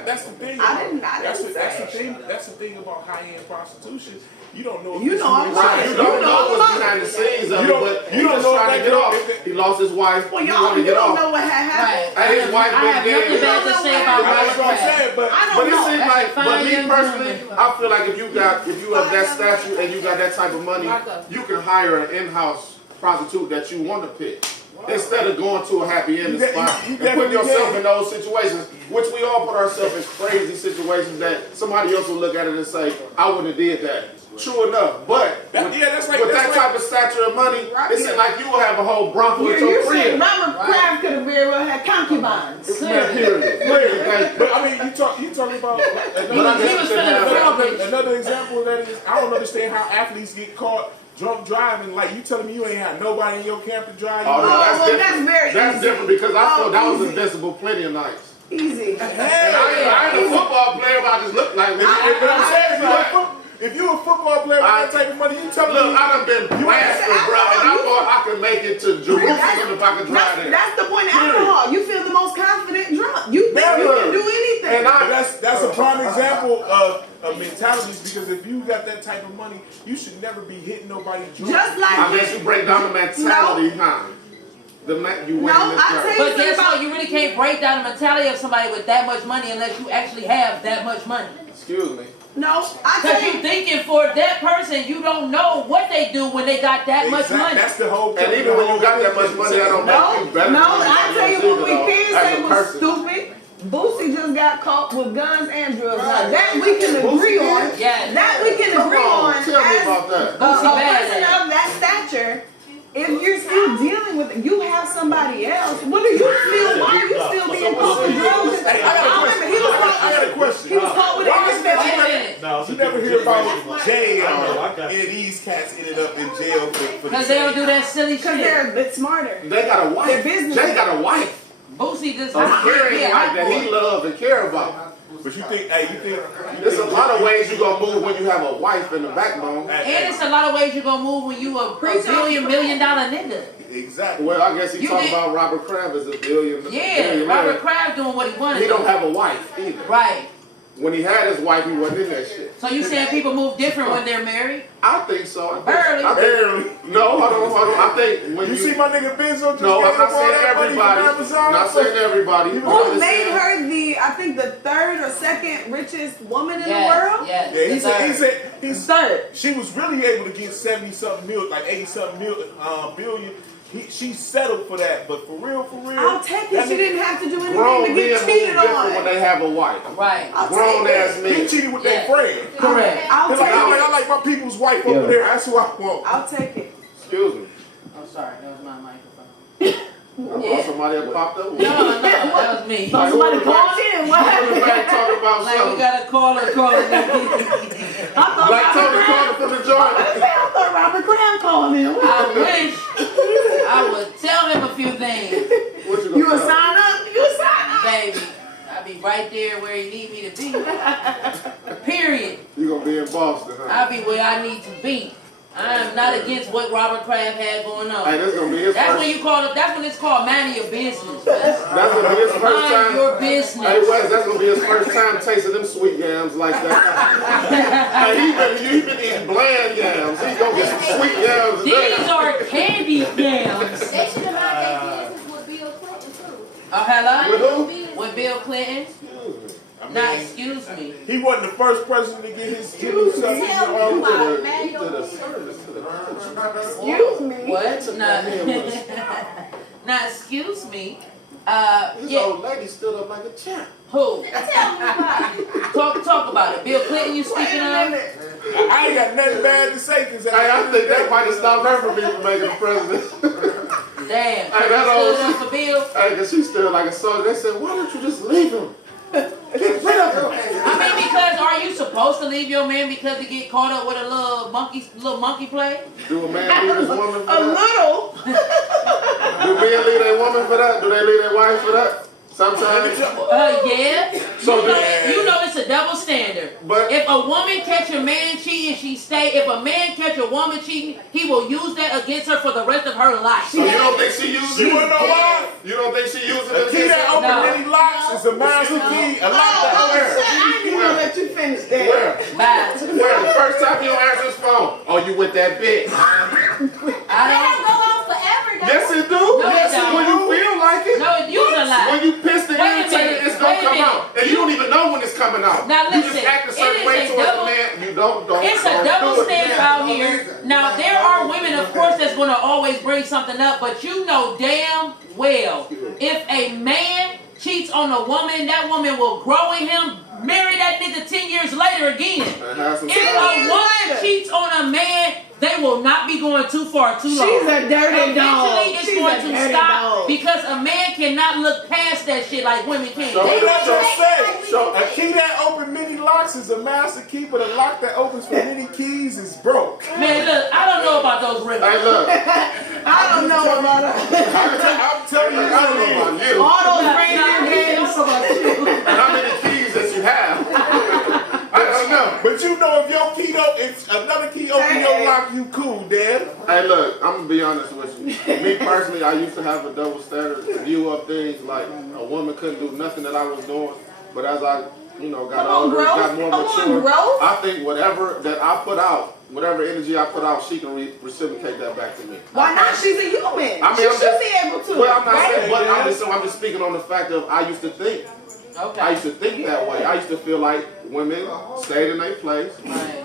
That's the thing. I didn't That's the say. thing. That's the thing about high-end prostitution. You don't know. If You it's know I'm human lying. Right, trafficking. you don't know know what's I'm behind the scenes of You it, don't- but you he don't just know trying that to get girl- off. He lost his wife. Well, He y'all, wanted to you get don't off. know what had happened. Right. And his wife I been have dead. nothing bad to say about That's Robert what I'm Kraft. saying. But I But don't it know. seems That's like, a but fine me young personally, woman. I feel like if you have that statue and you got that type of money, you can hire an in-house prostitute that you want to pick. Instead of going to a happy ending You spot you and putting definitely yourself can. in those situations, which we all put ourselves in crazy situations that somebody else will look at it and say, I wouldn't have did that. True enough, but That- with, yeah, that's right, with that's that right. type of stature of money, it seems like you will have a whole brothel at your You said crib. Robert Kraft could have very well had concubines. Yeah, period. But I mean, you talking about He was finna another example of that is I don't understand how athletes get caught drunk driving. Like you telling me you ain't had nobody in your camp to drive you. Oh, no, Oh, that's well, different. that's very That's easy. different because I thought that was Easy. invincible plenty of nights. Easy. And I ain't a football player, but I just look like one. But I'm saying, if you a football player with that type of money, you tell me. Look, I done been blasted, bro, and I thought I could make it to Jerusalem if I could drive there. That's the point of alcohol. You feel the most confident drunk. You think you can do anything. And that's a prime example of mentalities, because if you got that type of money, you should never be hitting nobody drunk. Just like unless you break down the mentality, huh? You win But guess what? You really can't break down the mentality of somebody with that much money unless you actually have that much money. Excuse me. No, I Because you thinking for that person, you don't know what they do when they got that much money. That's the whole. And even when you got that much money, I don't make you better. No, I tell you what we can say was person. stupid. Boosie just got caught with guns and drugs. Now, that we can agree on. Yeah. That we can agree on. Tell me about that. A person of that stature, if you're still dealing with it, you have somebody else. What do you feel? Why are you still being caught with drugs? Hey, I got a question. He was caught with everything. You never hear about jail, and these cats ended up in jail for Because they don't do that silly shit. Because they're a bit smarter. They got a wife. Their business. Jay got a wife. Boosie just A caring wife that he loves and care about. But you think, There's a lot of ways you gonna move when you have a wife and a backbone. And it's a lot of ways you're going to move when you a $1 billion nigga. Exactly. Well, I guess he talking about Robert Kraft as a billion. Yeah, Robert Kraft doing what he wanted. He don't have a wife either. Right. When he had his wife, he wasn't in that shit. So you saying people move different when they're married? I think so. Barely. No, hold on. I think when you see my nigga Benzo just No, I'm not all saying that money from everybody. Amazon? Not saying everybody. Who made her I think the third or second richest woman in the world? Yes. Yeah, he said he's third. She was really able to get 70-something million, like 80-something billion. She settled for that, but for real, I'll take it. She didn't have to do grown anything to men get move cheated different on. when they have a wife. Right. Grown ass men. He cheated with their friend. Correct. I'll take it. I like my people's wife over there. That's who I want. I'll take it. Excuse me. I'm sorry, that was my microphone. Oh, somebody had popped up. No, that was me. Somebody called in. What happened? Talking about Like we something. got a caller calling. Like Tony Carter from the joint. I thought Robert Kraft called in. I wish I would tell him a few things. What you You gonna a tell? sign up? You a sign up? Baby, I'll be right there where he need me to be. Period. You gonna be in Boston, huh? I'll be where I need to be. I'm not against what Robert Kraft had going on. Hey, this gonna be his That's first. when you call it. That's when it's called minding your business. That's gonna be his first Mind time. your business. Hey Wes, that's gonna be his first time tasting them sweet yams like that. Hey, he been eating bland yams. He's gonna get some sweet yams. These are candy yams. They should have had their business with Bill Clinton too. Oh, hello? With who? With Bill Clinton? Now, excuse me. He wasn't the first person to get his Tell me about it, man. He did a service to the country. Excuse me. What? Now, excuse me. This Yeah. old lady stood up like a champ. Who? Tell me about it. Talk about it. Bill Clinton, you speaking of? I ain't got nothing bad to say because Hey, I think that might have stopped her from being making the president. Damn. Hey, You that old- stood up for Bill? Hey, cause she stood like a soldier. They said, why don't you just leave him? Get rid of him. I mean, because are you supposed to leave your man because he get caught up with a little monkey play? Do a man leave his woman for A that? little. Do men leave their woman for that? Do they leave their wife for that? Sometimes. Yeah. So You know it's a double standard. But- if a woman catch a man cheating, she stay. If a man catch a woman cheating, he will use that against her for the rest of her life. So you don't think she uses You it? wanna know why? You don't think she uses A it? key that open No. many locks is a master key. A lock that Oh, opens. shit. I didn't even let you finish that. Where? Bye. Where? The first time you don't answer his phone. Oh, you with that bitch? I That don't. go on forever though. Yes, it do. No, it Yes, don't. when you feel like it. No, you a lie. When you pissed and Wait a irritated, minute. it's gonna Wait a come minute. out. And you don't even know when it's coming out. Now you just listen, act a certain it way is a towards the double- man. You don't. It's a double standard out here. Now there are women, of course, that's gonna always bring something up, but you know damn well if a man cheats on a woman, that woman will grow in him, marry that nigga 10 years later again. And have some If time. a woman cheats on a man, they will not be going too far too long. She's a dirty dog. Eventually, it's She's going a to dirty stop dog. because a man cannot look past that shit like women can. So- What I just say? So- A key that opens many locks is a master key, but a lock that opens for many keys is broke. Man, look, I don't know about those ribbons. Hey, look. I don't know about her. I'm telling you, I don't know about you. All those reindeer games. Rock, you cool, Dad. Hey, look, I'm gonna be honest with you. Me personally, I used to have a double standard view of things. Like a woman couldn't do nothing that I was doing, but as I, got older, got more mature, I think whatever that I put out, whatever energy I put out, she can reciprocate that back to me. Why not? She's a human. I mean, she should be able to. Well, I'm not right? saying, but I'm just speaking on the fact of I used to think. Okay. I used to think that way. I used to feel like women stayed in their place. Right.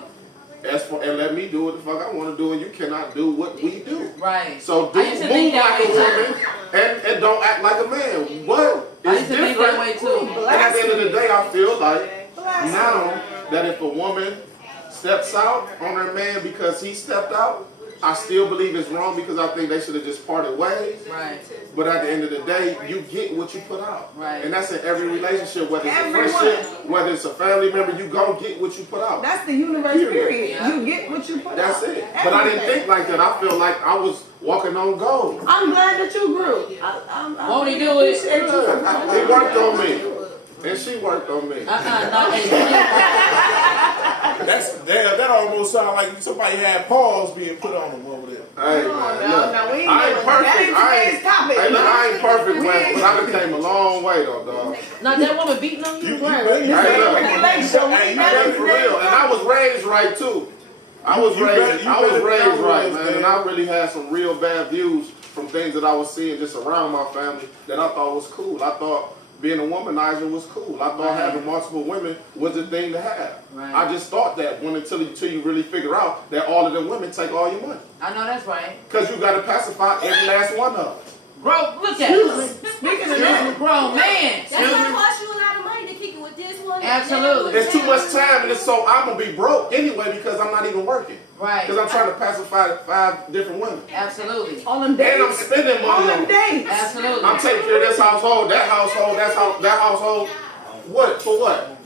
And let me do what the fuck I want to do, and you cannot do what we do. Right. So I used to think move that like a way woman and don't act like a man. What? I It's used to think that way too. And at the end of the day, I feel like now that if a woman steps out on her man because he stepped out, I still believe it's wrong because I think they should have just parted ways. Right. But at the end of the day, you get what you put out. Right. And that's in every relationship, whether it's Everyone. a friendship, whether it's a family member, you gon' get what you put out. That's the universe, period. Yeah. You get what you put That's out. it. But I didn't Everything. think like that. I feel like I was walking on gold. I'm glad that you grew. I Won't he do it? appreciate you. He worked on me. And she worked on me. Not That almost sounds like somebody had paws being put on them over there. Hey, man, look, no, we ain't I ain't doing- perfect. that ain't today's topic. Hey, look, I ain't perfect, We man, ain't- but I done came a long way, though, dog. Not that woman beating on you. Hey, look, Hey, you better for real. And I was raised right, too. I was You raised better right, know, man, and I really had some real bad views from things that I was seeing just around my family that I thought was cool. I thought being a womanizer was cool. I thought having multiple women was the thing to have. Right. I just thought that until you really figure out that all of them women take all your money. I know that's right. Because you got to pacify every last one of them. Bro, look at us. Speaking of that, Grown man. That's gonna cost you a lot of money to kick it with this one. Absolutely. It's too much time, and so I'm going to be broke anyway because I'm not even working. Right. Because I'm trying to pacify 5 different women. Absolutely. on them days. And I'm spending on money them on them. days. Absolutely. I'm taking care of this household, that household, that household. What? For what?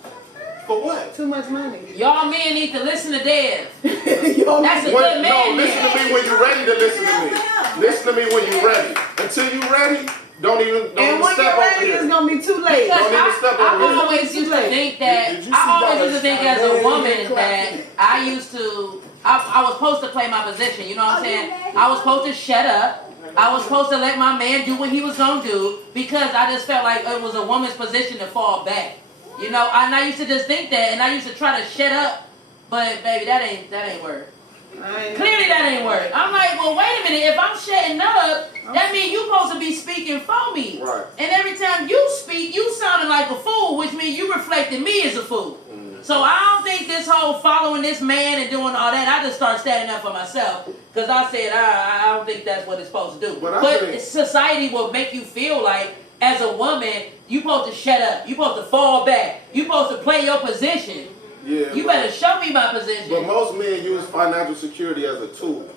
For what? Too much money. Y'all men need to listen to Dev. Yo, That's a What? good man. No, listen to me when you're ready to listen to me. Listen to me when you're ready. Until you're ready, don't even and when step you're over ready, here. it's gonna be too late. Because Don't even step over I here. always used to think that Did you see I always that? used to think as a woman that I used to I was supposed to play my position, you know what I'm saying? I was supposed to shut up. I was supposed to let my man do what he was gonna do because I just felt like it was a woman's position to fall back. You know, and I used to just think that and I used to try to shut up, but baby that ain't work. Clearly that ain't work. I'm like, well, wait a minute. If I'm shutting up, that means you supposed to be speaking for me. Right. And every time you speak, you sounding like a fool, which means you reflecting me as a fool. So I don't think this whole following this man and doing all that, I just start standing up for myself. Because I said, I don't think that's what it's supposed to do. But society will make you feel like, as a woman, you supposed to shut up. You supposed to fall back. You supposed to play your position. Yeah, You better show me my position. But most men use financial security as a tool.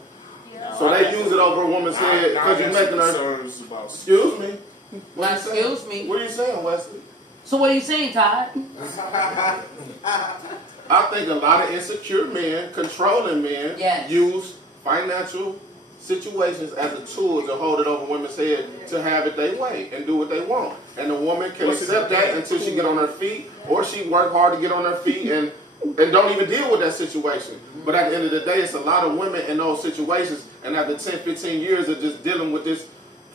So they use it over a woman's head because you're making her. Excuse me. What you saying? Excuse me. What are you saying, Wesley? So what are you saying, Todd? I think a lot of insecure men, controlling men, Yes. use financial situations as a tool to hold it over women's head to have it their way and do what they want. And the woman can accept that until she get on her feet, or she work hard to get on her feet and don't even deal with that situation. But at the end of the day, it's a lot of women in those situations, and after 10, 15 years of just dealing with this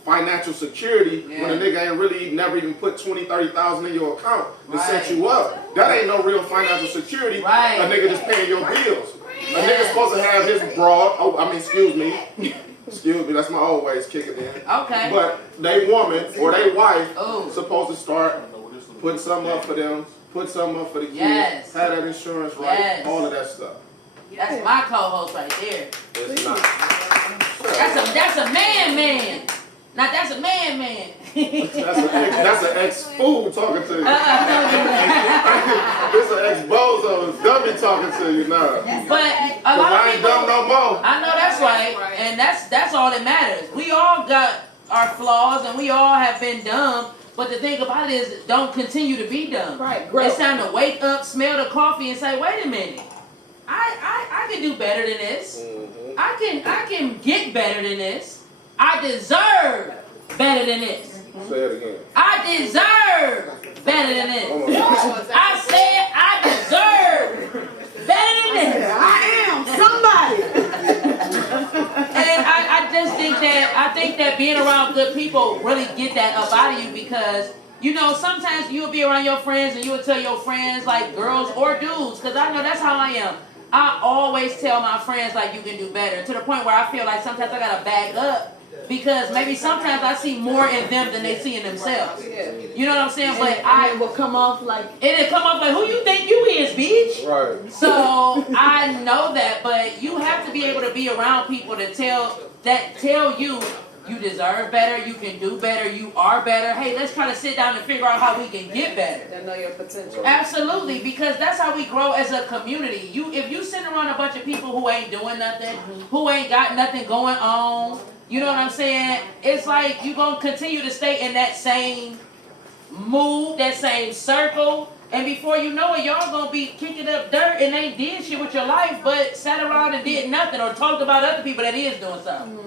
financial security, when a nigga ain't really never even put 20, 30,000 in your account to set you up, that ain't no real financial security. Right. A nigga just paying your bills. A nigga's supposed to have his broad, excuse me, that's my old ways kicking in. Okay. But they woman or they wife Oh. supposed to start putting something up for them, put something up for the kids, Yes. have that insurance right, Yes. all of that stuff. That's my co-host right there. It's not. That's a man. Now that's a man. That's an ex-fool talking to you. This an ex-bozo, dummy talking to you now. But a lot I of ain't dumb people, no more. I know that's right, and that's all that matters. We all got our flaws, and we all have been dumb. But the thing about it is, don't continue to be dumb. Right, It's time to wake up, smell the coffee, and say, wait a minute, I can do better than this. I can get better than this. I deserve better than this. Say it again. I deserve better than this. I said I deserve better than this. I am somebody. think that being around good people really get that up out of you because you know sometimes you'll be around your friends and you'll tell your friends like girls or dudes because I know that's how I am. I always tell my friends like you can do better to the point where I feel like sometimes I gotta back up because maybe sometimes I see more in them than they see in themselves. You know what I'm saying? But it will come off like who you think you is, bitch? Right. So I know that, but you have to be able to be around people to tell you you deserve better, you can do better, you are better. Hey, let's try to sit down and figure out how we can get better. They know your potential. Absolutely, because that's how we grow as a community. If you sit around a bunch of people who ain't doing nothing, who ain't got nothing going on, you know what I'm saying? It's like you gonna continue to stay in that same mood, that same circle, and before you know it, y'all gonna be kicking up dirt and ain't did shit with your life, but sat around and did nothing or talked about other people that is doing something.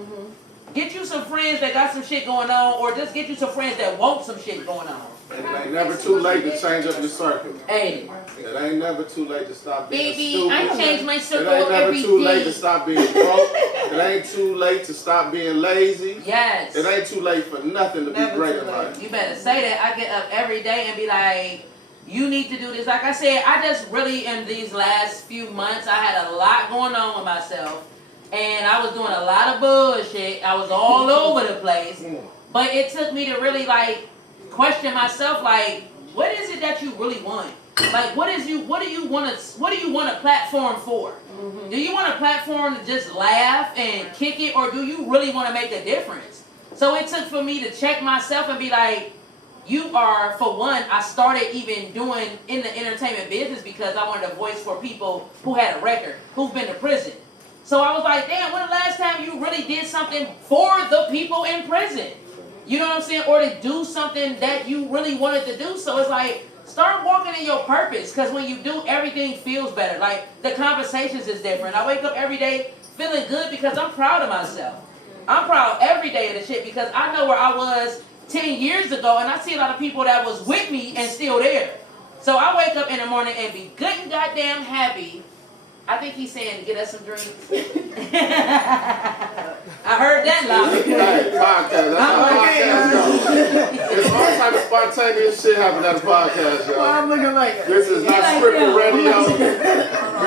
Get you some friends that got some shit going on, or just get you some friends that want some shit going on. It ain't never too late to change up your circle. Hey. It ain't never too late to stop being Baby, stupid. I change my circle It ain't never every too day. late to stop being broke. It ain't too late to stop being lazy. Yes. It ain't too late for nothing to Never be great too in late. life. You better say that. I get up every day and be like, you need to do this. Like I said, I just really, in these last few months, I had a lot going on with myself. And I was doing a lot of bullshit. I was all over the place. But it took me to really, like, question myself, like, what is it that you really want? Like, what do you want a platform for? Do you want a platform to just laugh and kick it, or do you really want to make a difference? So it took for me to check myself and be like, you are, for one, I started even doing in the entertainment business because I wanted a voice for people who had a record, who've been to prison. So I was like, damn, when the last time you really did something for the people in prison? You know what I'm saying? Or to do something that you really wanted to do. So it's like, start walking in your purpose. Because when you do, everything feels better. Like, the conversations is different. I wake up every day feeling good because I'm proud of myself. I'm proud every day of the shit because I know where I was 10 years ago. And I see a lot of people that was with me and still there. So I wake up in the morning and be good and goddamn happy. I think he's saying, get us some drinks. I heard that loud. Hey, podcast. That's how podcast goes. It's all type of spontaneous shit happening at a podcast, y'all. I'm looking like This is not scripted radio.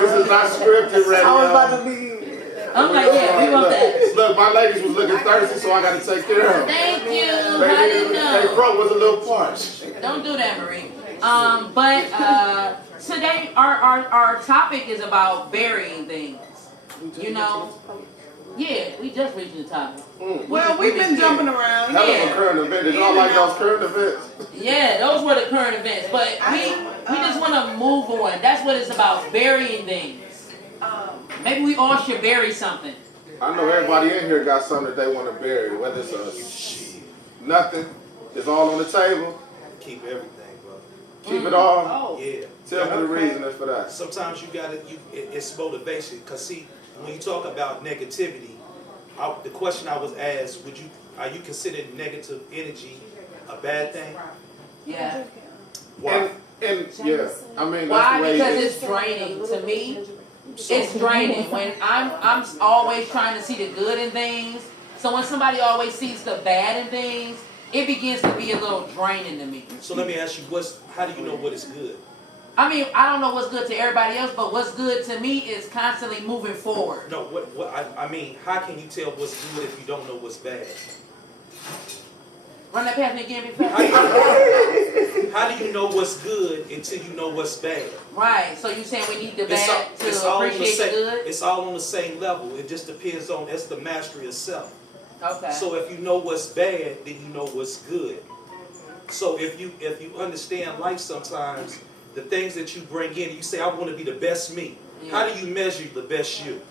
This is not scripted radio. I was about to be. I'm like, yeah, we want that. Look, my ladies was looking thirsty, so I got to take care of them. Thank you. How do you know? They throat was a little parched. Don't do that, Marie. But today our topic is about burying things. You know? Yeah, we just reached the topic. Well, we've been jumping around. That was a current event. Did y'all like those current events? Yeah, those were the current events. But we just want to move on. That's what it's about, burying things. Maybe we all should bury something. I know everybody in here got something that they want to bury, whether it's nothing, it's all on the table. Keep everything, bro. Keep it all. Yeah. Tell me the reason for that. Sometimes you gotta, it's motivation. Cause see, when you talk about negativity, the question I was asked, are you considering negative energy a bad thing? Yeah. Why? And yeah, I mean, that's Why? the way Because it is. it's draining. To me, it's draining. When I'm always trying to see the good in things. So when somebody always sees the bad in things, it begins to be a little draining to me. So let me ask you, how do you know what is good? I mean, I don't know what's good to everybody else, but what's good to me is constantly moving forward. No, I mean, how can you tell what's good if you don't know what's bad? Run that past me again, before. How do you know what's good until you know what's bad? Right. So you saying we need the bad to all appreciate the good? It's all on the same level. It just depends on, that's the mastery of self. Okay. So if you know what's bad, then you know what's good. So if you understand life sometimes, the things that you bring in, you say, I want to be the best me. Yeah. How do you measure the best you?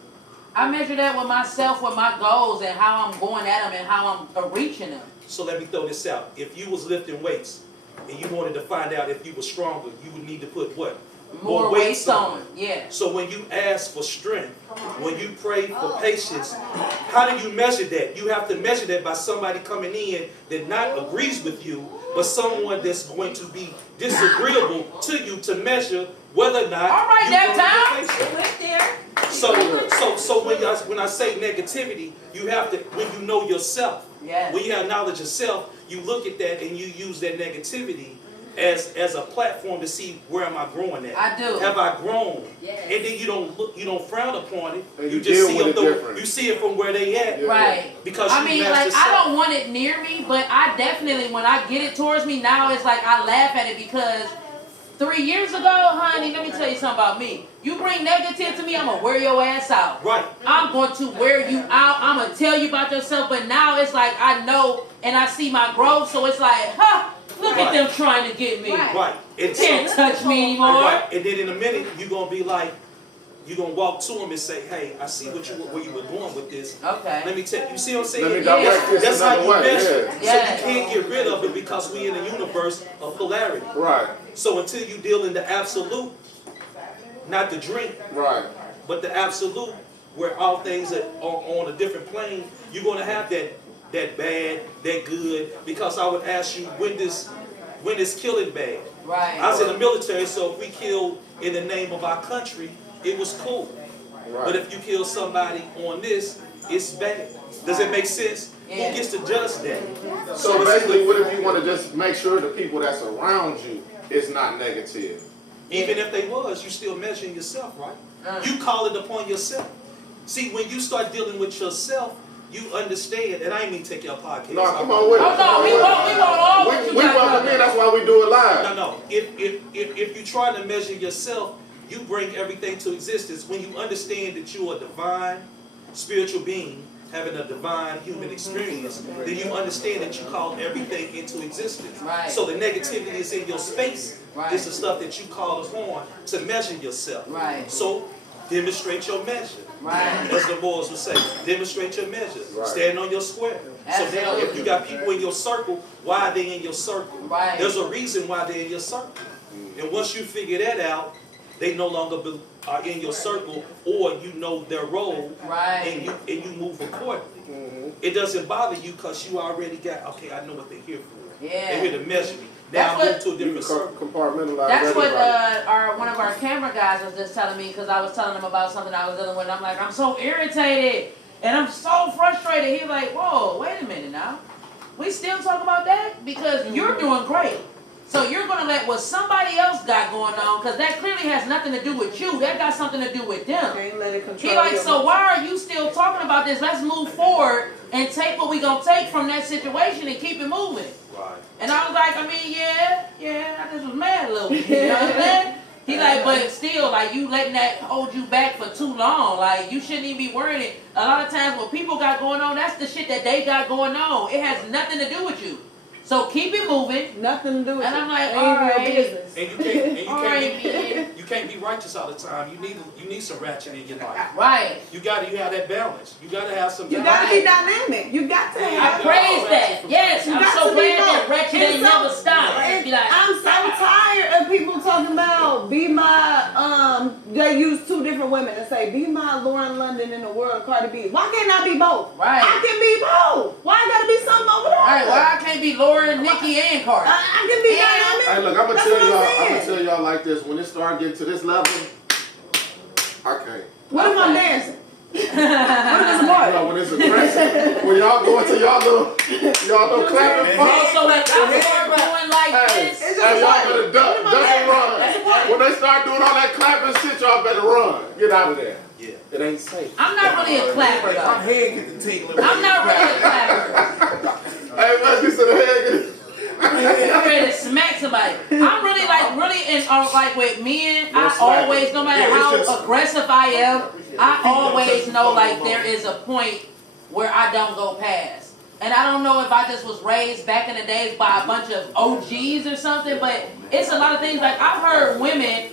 I measure that with myself, with my goals, and how I'm going at them and how I'm reaching them. So let me throw this out. If you was lifting weights and you wanted to find out if you were stronger, you would need to put what? More weight on. Yeah. So when you ask for strength, when you pray for patience, how do you measure that? You have to measure that by somebody coming in that not agrees with you, but someone that's going to be disagreeable to you to measure whether or not. All right, you're that going to time. be patient. There. So when I say negativity, you have to, when you know yourself, Yes. when you have knowledge of self, you look at that and you use that negativity as a platform to see where am I growing at. I do. Have I grown? Yes. And then you don't frown upon it. And You you just deal see with them it different. you see it from where they at. Yeah. Right. Because I you mean, master like, self. I don't want it near me, but I definitely, when I get it towards me, now it's like I laugh at it because 3 years ago, honey, let me tell you something about me. You bring negative to me, I'm going to wear your ass out. Right. I'm going to wear you out. I'm going to tell you about yourself. But now it's like I know and I see my growth. So it's like, look at them trying to get me. Right. You can't touch me anymore. Right. And then in a minute, you're going to be like, you're going to walk to him and say, hey, I see where you were going with this. Okay. Let me tell you. You see what I'm saying? Let me direct this That's how another you way. measure. Yeah. So Yeah. you can't get rid of it because we in a universe of polarity. Right. So until you deal in the absolute, not the drink, Right. but the absolute, where all things are on a different plane, you're going to have that bad, that good. Because I would ask you, when is killing bad? Right. I was in the military, so if we killed in the name of our country, it was cool. Right. But if you kill somebody on this, it's bad. Does it make sense? Yeah. Who gets to judge that? So it's basically, either- what if you want to just make sure the people that's around you is not negative? Even if they was, you still measuring yourself, right? You call it upon yourself. See, when you start dealing with yourself, you understand, and I ain't mean to take your podcast. No, come on with it. Oh, no, we want all what you We got welcome coming. in. That's why we do it live. No. If you try to measure yourself, you bring everything to existence. When you understand that you are a divine, spiritual being, having a divine human experience, then you understand that you call everything into existence. Right. So the negativity is in your space. Right. It's the stuff that you call upon to measure yourself. Right. So demonstrate your measure. Right. As the boys would say, demonstrate your measure. Right. Stand on your square. So now if you got people in your circle, why are they in your circle? Right. There's a reason why they're in your circle. And once you figure that out, they no longer are in your circle, or you know their role, Right. and you move accordingly. It doesn't bother you because you already got, okay, I know what they're here for. Yeah. They're here to measure me. That's Now I move what- to a You different can circle. compartmentalize That's what everybody. one of our camera guys was just telling me, because I was telling him about something I was dealing with. And I'm like, I'm so irritated and I'm so frustrated. He's like, whoa, wait a minute now. We still talk about that? Because you're doing great. So you're going to let what somebody else got going on, because that clearly has nothing to do with you. That got something to do with them. Can't let it control He like, your so why are you still talking about this? Let's move forward and take what we going to take from that situation and keep it moving. Right. And I was like, I mean, yeah, I just was mad a little bit. You know what I'm saying? He like, but still, like, you letting that hold you back for too long. Like, you shouldn't even be worrying it. A lot of times what people got going on, that's the shit that they got going on. It has nothing to do with you. So keep it moving. Nothing to do with And it. I'm like, Ain't all your right. business. And you All right, can't man. you can't be righteous all the time. You need some ratchet in your life. Right. You have that balance. You gotta have some. You gotta be dynamic. You got to I have. praise that. Yes, You I'm got so to be glad that both. wretched And ain't so- never stopped. and Be like, I'm so tired of people talking about be my they use two different women and say be my Lauren London in the world of Cardi B. Why can't I be both? Right. I can be both. Why I gotta be something over there? right, why I can't be Lauren, Nikki, and Cardi? I can be And- dynamic. Hey, look, I'm gonna That's tell what y'all. saying. I'm gonna tell y'all like this. When it start getting to this level, I can't. What if I'm Okay. dancing? What if it's a party? When it's aggressive, when y'all go into y'all little clapping Oh, pause. so if I start doing like Hey, this, hey, y'all better duck and run. That's a party. When they start doing all that clapping shit, y'all better run. Get out of there. Yeah. It ain't safe. I'm not really a clapper My though. head get the tingling. I'm not really a clapper. Hey, let's get to the head. I'm ready to smack somebody. I'm really in like with men. I always, no matter how aggressive I am, I always know like there is a point where I don't go past. And I don't know if I just was raised back in the days by a bunch of OGs or something, but it's a lot of things. Like I've heard women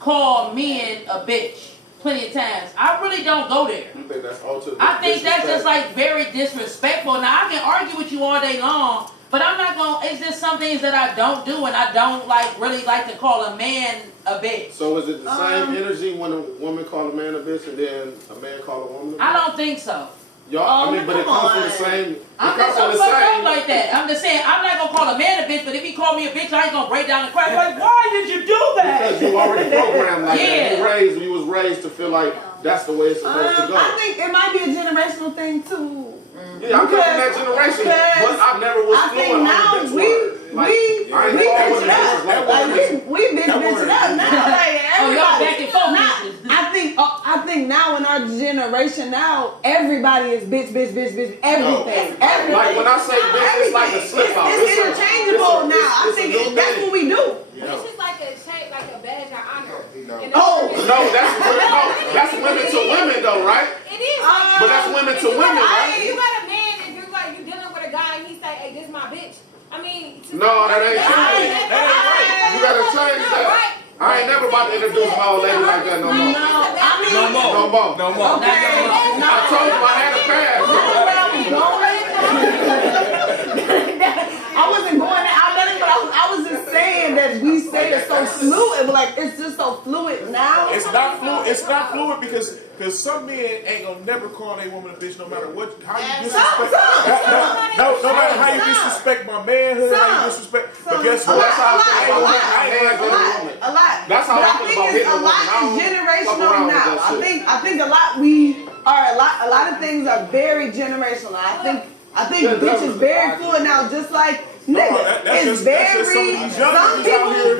call men a bitch plenty of times. I really don't go there. You think that's ultimate? I think that's just like very disrespectful. Now I can argue with you all day long, But I'm not gonna. It's just some things that I don't do, and I don't really like to call a man a bitch. So is it the same energy when a woman call a man a bitch and then a man call a woman a bitch? I don't think so. Y'all, but it comes from the same. I'm just so fucked up like that. I'm just saying, I'm not gonna call a man a bitch, but if he call me a bitch, I ain't gonna break down and cry. Like, why did you do that? Because you already programmed like that. You was raised to feel like that's the way it's supposed to go. I think it might be a generational thing too. Yeah, I'm from that generation, but I never was fluent on the bitch word. We bitch it up. Like we bitch it up now. Like y'all back and forth. I think now in our generation now, everybody is bitch, everything. Everything. Like when I say bitch, it's like a slip out. It's interchangeable now. I think that's what we do. It's just like a shape, like a badge of honor. No, that's women to women though, right? It is. But that's women to women, right? You got a man, if you're like you dealing with a guy and he say, "Hey, this my bitch." I mean, no, that ain't true. You gotta change that. I ain't never about to introduce my old lady like that no more. No more. Okay. I told you I had a pass. I wasn't going out there, but I was just saying that we say it's so fluid, but like it's just so fluid now. It's not fluid. It's not fluid because some men ain't gonna never call a woman a bitch, no matter how you disrespect. No matter how you disrespect my manhood, how you disrespect. But guess what? That's how I A lot. That's how I feel about hitting a woman. A lot is generational now. I think a lot of things are very generational. I think bitch is very fluid now, just like nigga. It's very some people is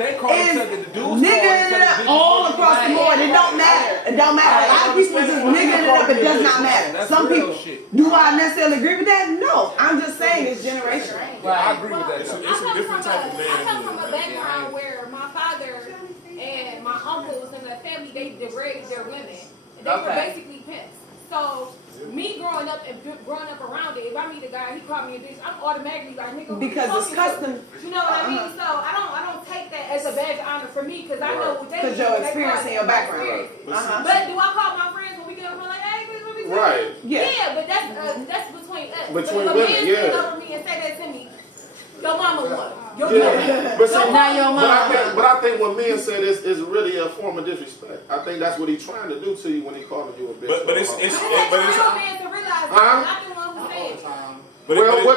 niggering it up all across the board. It don't matter. It don't matter. A lot of people just niggering it up. It does not matter. Some people. Do I necessarily agree with that? No. I'm just saying it's generational. I agree with that. It's a different type of man. I come from a background where my father and my uncles and the family, they raised their women. They were basically pimps. So me growing up around it, if I meet a guy, he called me a bitch, I'm automatically like, nigga, because it's custom. You know what I mean? So I don't take that as a badge of honor for me because I know what they do. Because your experience and your background. But do I call my friends when we get up and like, hey, bitch, what we doing? Right. Yeah, but that's between us. Between but women, if a man over me and say that to me, your mama won. Your But I think what men said is really a form of disrespect. I think that's what he's trying to do to you when he calling you a bitch. But it's real man to realize that. Not the one who said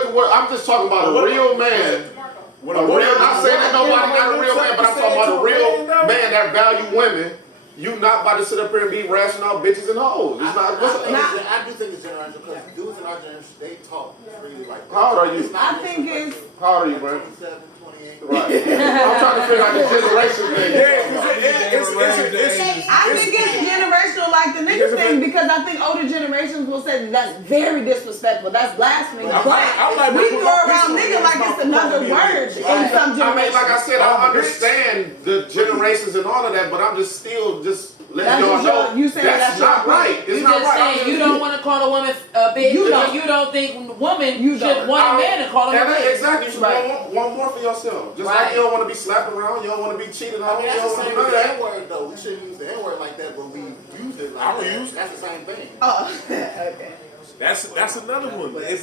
it. Well, I'm just talking about a real man. I'm saying that nobody got a real man, but I'm talking about a real man that value women. You not about to sit up here and be rational out bitches and hoes. It's not. I do think it's generational because dudes in our generation they talk really like that. How old are you? I think it's. How old are you, bro? 27, 28. Right. I'm trying to figure out the generation thing. I think it's generational like the nigga thing because I think older generations will say that's very disrespectful. That's blasphemy. But we throw around nigga like it's another word in some generations. I mean, like I said, I understand the generations and all of that, but I'm just still letting y'all know that's not right. It's not right. Saying you don't want to call a woman a bitch. You don't think woman should want a man to call her a bitch. Exactly. You should want more for yourself. Just like you don't want to be slapped around, you don't want to be cheated on. You don't want to do that. N-word though. We shouldn't use the N-word like that, but we use it like that. That's the same thing. Oh, okay. That's another one. But it's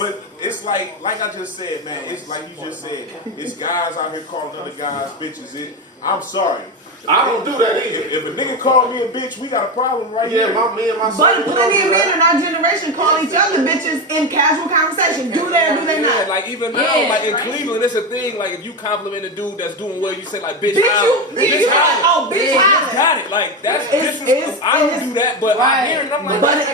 like I just said, man. It's like you just said. It's guys out here calling other guys bitches. I'm sorry. I don't do that either. If a nigga call me a bitch, we got a problem right here. Me and my son. But plenty of men in our generation call each other bitches in casual conversation. Do they or do they not? Like even now, like in Cleveland, it's a thing. Like if you compliment a dude that's doing well, you say like bitch. Bitch got it. Like that's disrespectful. I don't do that, but I hear it. I'm like, I've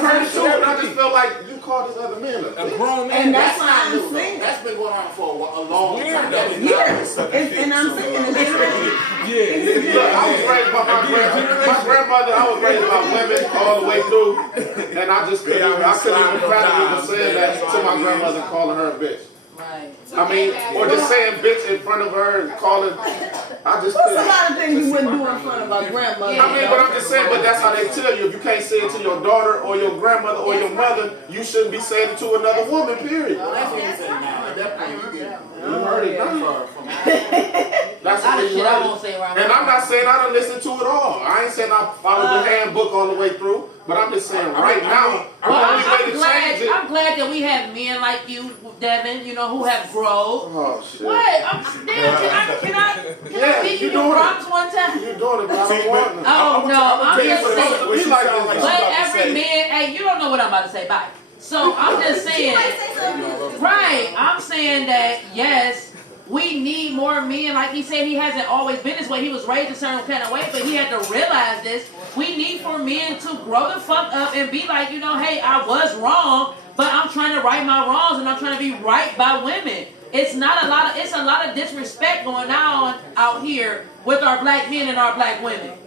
heard it too, and I just feel like you call this other man a grown man. And that's why I'm saying that's been going on for a long time. Years. And I'm saying it's Look, I was raised by my grandmother. I was raised by women all the way through, and I couldn't even fathom saying that to my grandmother, calling her a bitch. Right. I mean, or just saying bitch in front of her and calling. There's a lot of things you wouldn't do in front of our grandmother. I mean, but I'm just saying, but that's how they tell you. If you can't say it to your daughter or your grandmother or your mother, you shouldn't be saying it to another woman, period. That's what you say now. At that point, you heard it now. That's what you heard. And I'm not saying I don't listen to it all. I ain't saying I followed the handbook all the way through. But I'm just saying right now, I'm glad that we have men like you Devin, you know, who have grown. Oh shit. What? Can I Yeah, speak you in your doing prompts it. one time? You're doing it, but I don't want to. Oh, no, I'm just saying. We like this. But every man, hey, you don't know what I'm about to say. Bye. So I'm just saying, right? I'm saying that yes, we need more men. Like he said, he hasn't always been this way. He was raised a certain kind of way, but he had to realize this. We need for men to grow the fuck up and be like, you know, hey, I was wrong, but I'm trying to right my wrongs and I'm trying to be right by women. It's not a lot of, it's a lot of disrespect going on out here with our black men and our black women.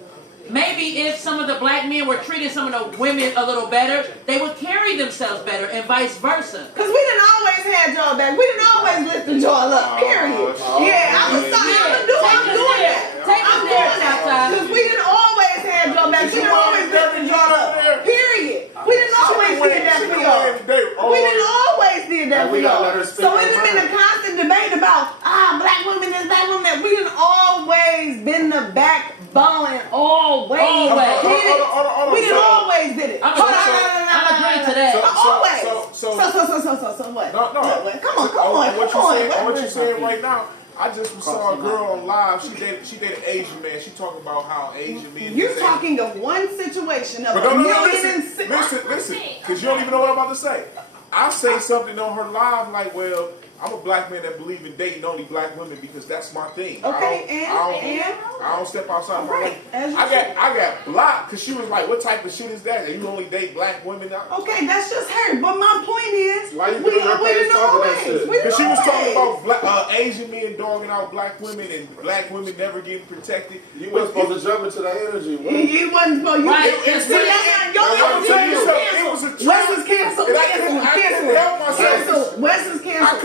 Maybe if some of the black men were treating some of the women a little better, they would carry themselves better and vice versa. Because we didn't always have y'all back. We didn't always lift y'all up, period. Yeah, I'm doing that. I'm doing that. Because we didn't always have y'all back. We didn't always lift y'all up, period. We didn't always did that for y'all. We didn't always did that for y'all. So it has been a constant debate about, black women this, black women that. We didn't always been the backbone, always. We didn't always did it. I'm agreeing to that. Always. So what? No. Come on. What you saying right now? I just saw a girl on live. She dated an Asian man. She talking about how Asian men. You're talking of one situation of listen, because you don't even know what I'm about to say. I say something on her live like, well, I'm a black man that believe in dating only black women because that's my thing. Okay, I don't step outside my lane. I got blocked because she was like, what type of shit is that? And you only date black women now? Okay, that's just her. But my point is, why you we didn't always. Because she was talking about Asian men dogging out black women and black women never getting protected. You weren't supposed to jump into that energy. You wasn't supposed to. Right. It was a Wes is canceled. Wes is canceled.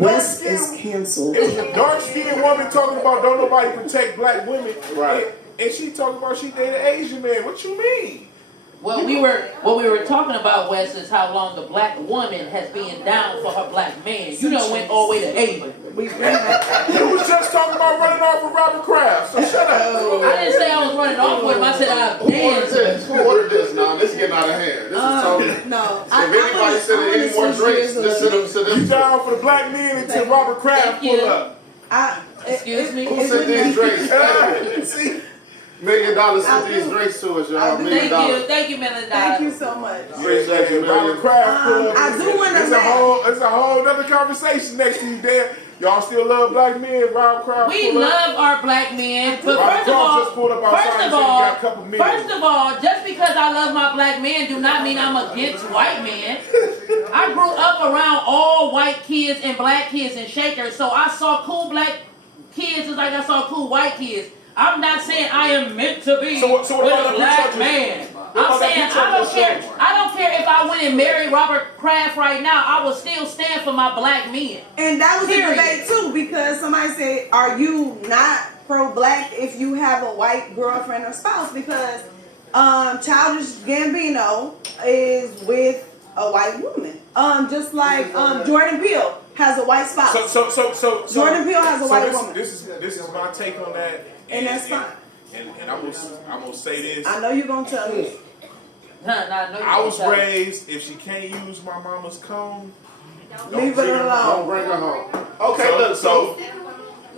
Wes is canceled. It was a dark-skinned woman talking about don't nobody protect black women. Right. And she talking about she dated an Asian man. What you mean? What we were talking about, Wes, is how long the black woman has been down for her black man. You know, went all the way to Ava. You was just talking about running off with Robert Kraft, so shut up. I didn't say I was running off with him. I said I danced. Who ordered this now? This is getting out of hand. This is totally. No. If anybody said any more drinks, listen to them. You down for the black men until Robert Kraft pull up. Excuse me? Who sent these drinks? See? $1 million sent these drinks to us, y'all. $1 million. Thank you, $1 million. Thank you so much. Appreciate you, Robert Kraft pull up. I do want to It's a whole other conversation next to you, Dan. Y'all still love black men, Robert Kraft? We love our black men, but first of all, just because I love my black man do not mean I'm against white men. I grew up around all white kids and black kids and shakers, so I saw cool black kids just like I saw cool white kids. I'm not saying I am meant to be with a black man. I'm saying I don't care if I went and married Robert Kraft right now. I will still stand for my black men. And that was a debate too, because somebody said, "Are you not pro-black if you have a white girlfriend or spouse?" Because Childish Gambino is with a white woman. Just like Jordan Peele has a white spouse. So Jordan Peele has a white woman. This is my take on that. And that's fine. And I'm gonna say this. I know you're gonna tell me. I was raised, if she can't use my mama's comb, leave it alone. Don't bring her home. Okay, so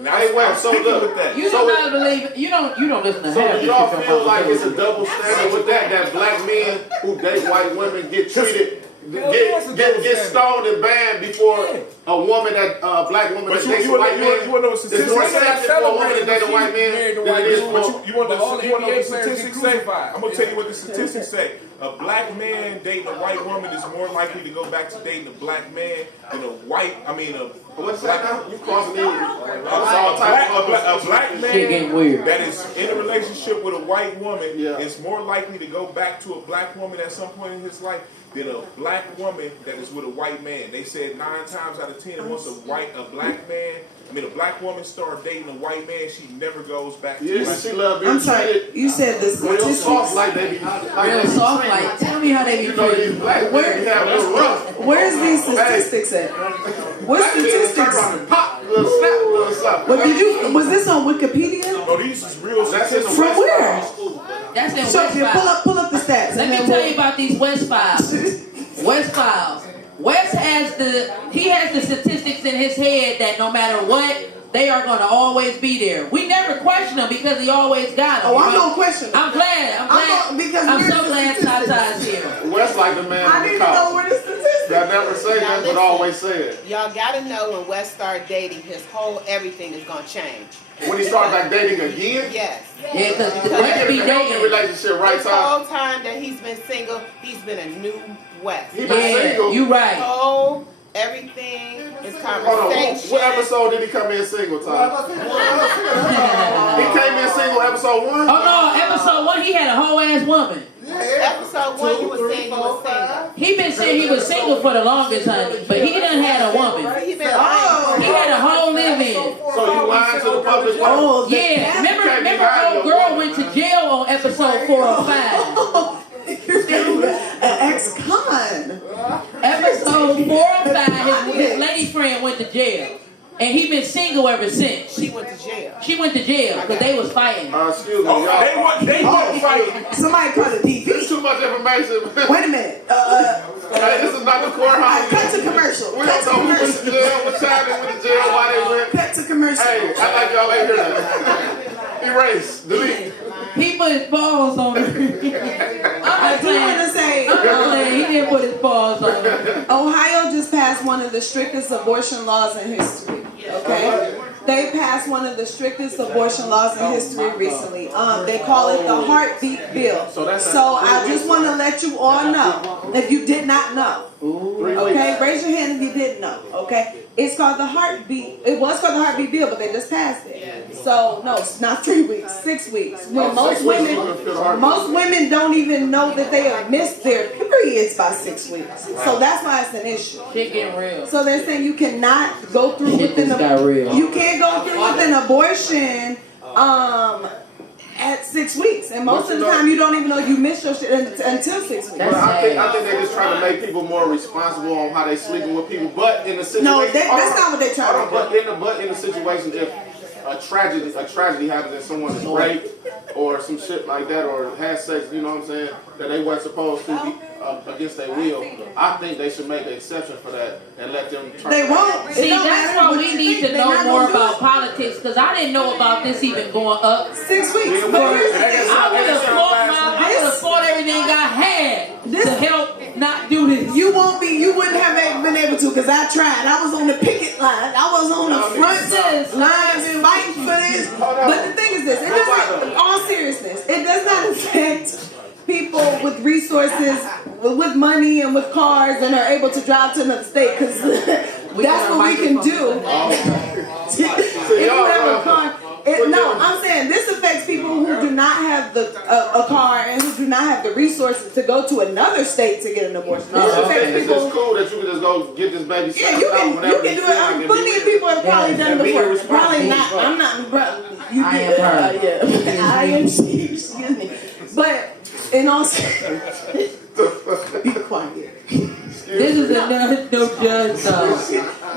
now with that. You do not believe. You don't listen to So do y'all feel like it's a double standard with that black men who date white women get treated? Get stoned and banned before a woman black woman that dates a white man. You want to know what statistics say? It's more accepted for a woman to date a white man than it is for. You want to know what the statistics say? I'm gonna tell you what the statistics say. A black man dating a white woman is more likely to go back to dating a black man than a white. What's that now? You causing me a black man that is in a relationship with a white woman is more likely to go back to a black woman at some point in his life than a black woman that is with a white man. They said 9 times out of 10, once a black woman start dating a white man, she never goes back to but she love being treated. You said this real soft like they be. Real soft like. Tell me how they be. You know these black men have real rough. Where's these statistics at? What statistics? Pop, little snap, little something. But was this on Wikipedia? No, these is real statistics. From where? That's in West Files. Pull up the stats. Let me tell you about these West Files. West Files. Wes has the statistics in his head that no matter what, they are going to always be there. We never question them because he always got them. Oh, I'm gonna question them. I'm glad. I'm so glad Tata's here. Wes like the man I in need the to know couch. where the statistics. That never say that, but always say it. Y'all gotta know when Wes started dating, his whole everything is gonna change. When he started back dating again? Yes. Yeah, because Wes be in a healthy dating. relationship right The time. whole time that he's been single, he's been a new Wes. He been single. You right. Oh, everything is Hold on, conversation. what episode did he come in single, Tom? He came in single episode 1? Oh no, episode 1 he had a whole ass woman. Episode 1, you were saying you were single. He been saying he was single for the longest, honey, but he done had a woman. He been lying. He had a whole live-in. So you lying to the public? Oh, Yeah, remember old girl went to jail on episode 4 or 5. An ex-con. Episode 4 or 5, his lady friend went to jail. And he been single ever since. She went to jail. She went to jail because they was fighting. Excuse me, Oh, y'all. they weren't fighting. Somebody called it DV. There's too much information. Wait a minute. Hey, this is not the courthouse. Cut to commercial. We Cut don't to know who went commercial. to jail, what time they went to jail, why they went. Cut to commercial. Hey, I like y'all ain't hear that. Erase, delete. He put his balls on her. I do want to say, He didn't put his balls on her. Ohio just passed one of the strictest abortion laws in history. Okay? They passed one of the strictest abortion laws in history recently. They call it the heartbeat bill. So I just want to let you all know, if you did not know. Okay? Raise your hand if you didn't know. Okay? It's called the heartbeat. It was called the heartbeat bill, but they just passed it. So no, it's not 3 weeks, 6 weeks. When most women don't even know that they have missed their periods by 6 weeks. So that's why it's an issue. Shit getting real. So they're saying you cannot go through with you can't go through with an abortion at 6 weeks, and most of the time you don't even know you missed your shit until 6 weeks. But I think they're just trying to make people more responsible on how they sleeping with people. But in the situation, No, that's not what they're trying to do. But in the situation, if a tragedy happens and someone is raped or some shit like that, or has sex, you know what I'm saying, that they weren't supposed to be against their will, I think they should make an exception for that and let them try. They won't. See, that's why we need to know more about politics, because I didn't know about this even going up. 6 weeks. I would have fought everything I had to help not do this. You wouldn't have been able to, because I tried. I was on the picket line. I was on the front lines and fighting for this. But the thing is this, it doesn't, in all seriousness, it does not affect people with resources, with money and with cars, and are able to drive to another state, because that's what we can do. If you have a car. No, I'm saying this affects people who do not have a car and who do not have the resources to go to another state to get an abortion. It's just cool that you can just go get this baby. Yeah, you can do it. Plenty of people have probably done it before. Probably not. I'm not. You I am her. Yeah. I am she. Excuse me. But in all seriousness, be quiet. This is no judge though.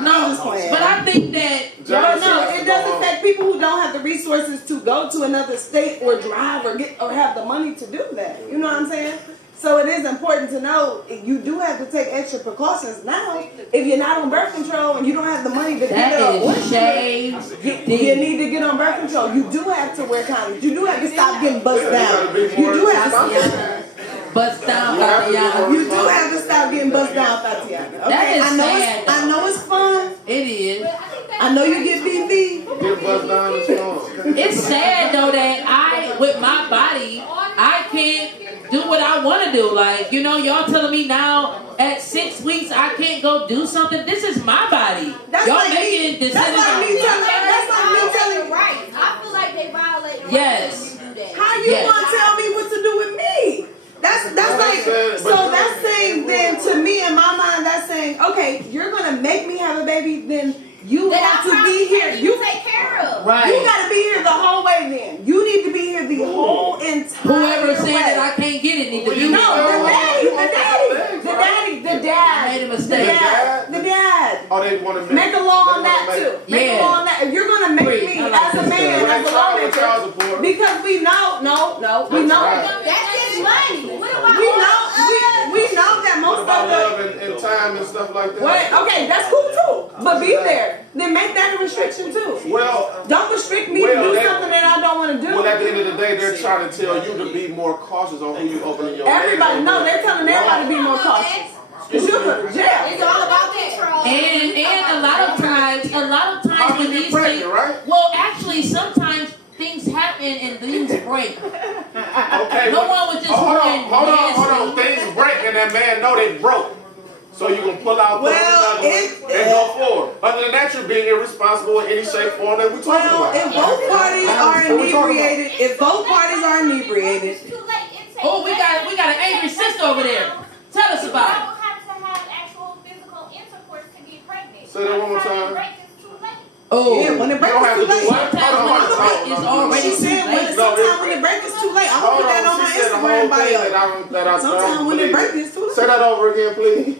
No, but I think that it does affect people who don't have the resources to go to another state or drive or have the money to do that. You know what I'm saying? So it is important to know you do have to take extra precautions now. If you're not on birth control and you don't have the money to get an abortion, you need to get on birth control. You do have to wear condoms. You do have to stop getting buzzed down. You do have to bust down, Tatiana. You do have to stop getting buzzed down, Tatiana. Okay? That is sad. I know it's fun. It is. I know you get BB. Get buzzed down is fun. It's sad though that with my body, I can't do what I want to do. Like, you know, y'all telling me now at 6 weeks I can't go do something. This is my body. Y'all making decisions. That's like me telling Right. I feel like they violate. Yes. How you gonna tell me what to do with me? That's saying then to me in my mind, that's saying, okay, you're gonna make me have a baby, then you have to be here. You take care of. Right. You gotta be here the whole way then. You need to be here the whole entire Whoever said way. that I can't get it need to be No, the dad. Made a mistake. The dad. Oh, they want to Make a law on that too. Make a law on that. If you're gonna make me as a man, as a lawmaker, because we know, we know. That's his money. We know that most about love and time and stuff like that. Wait, okay, that's cool too. But be there. Then make that a restriction too. Well, don't restrict me to do something that I don't want to do. Well, at the end of the day, they're trying to tell you to be more cautious on who you open your Everybody, no, they're telling everybody to be more cautious. Because you'll go to jail. It's all about control. And a lot of times when these things, well, actually, sometimes things happen and things break. Okay. No one was just hold on. Things break and that man know they broke. So you can pull out, and go forward. Other than that, you're being irresponsible in any shape, form that we're talking about. If both parties are inebriated, oh, we got an angry sister over there. Tell us about it. You don't have to have actual physical intercourse to get pregnant. Say that one more time. Oh, yeah, when the break is too late. Sometimes when the break is already too late. Sometimes when the break is too late. I'm gonna put that on my Instagram bio. Sometimes when the break is too late. Say that over again, please.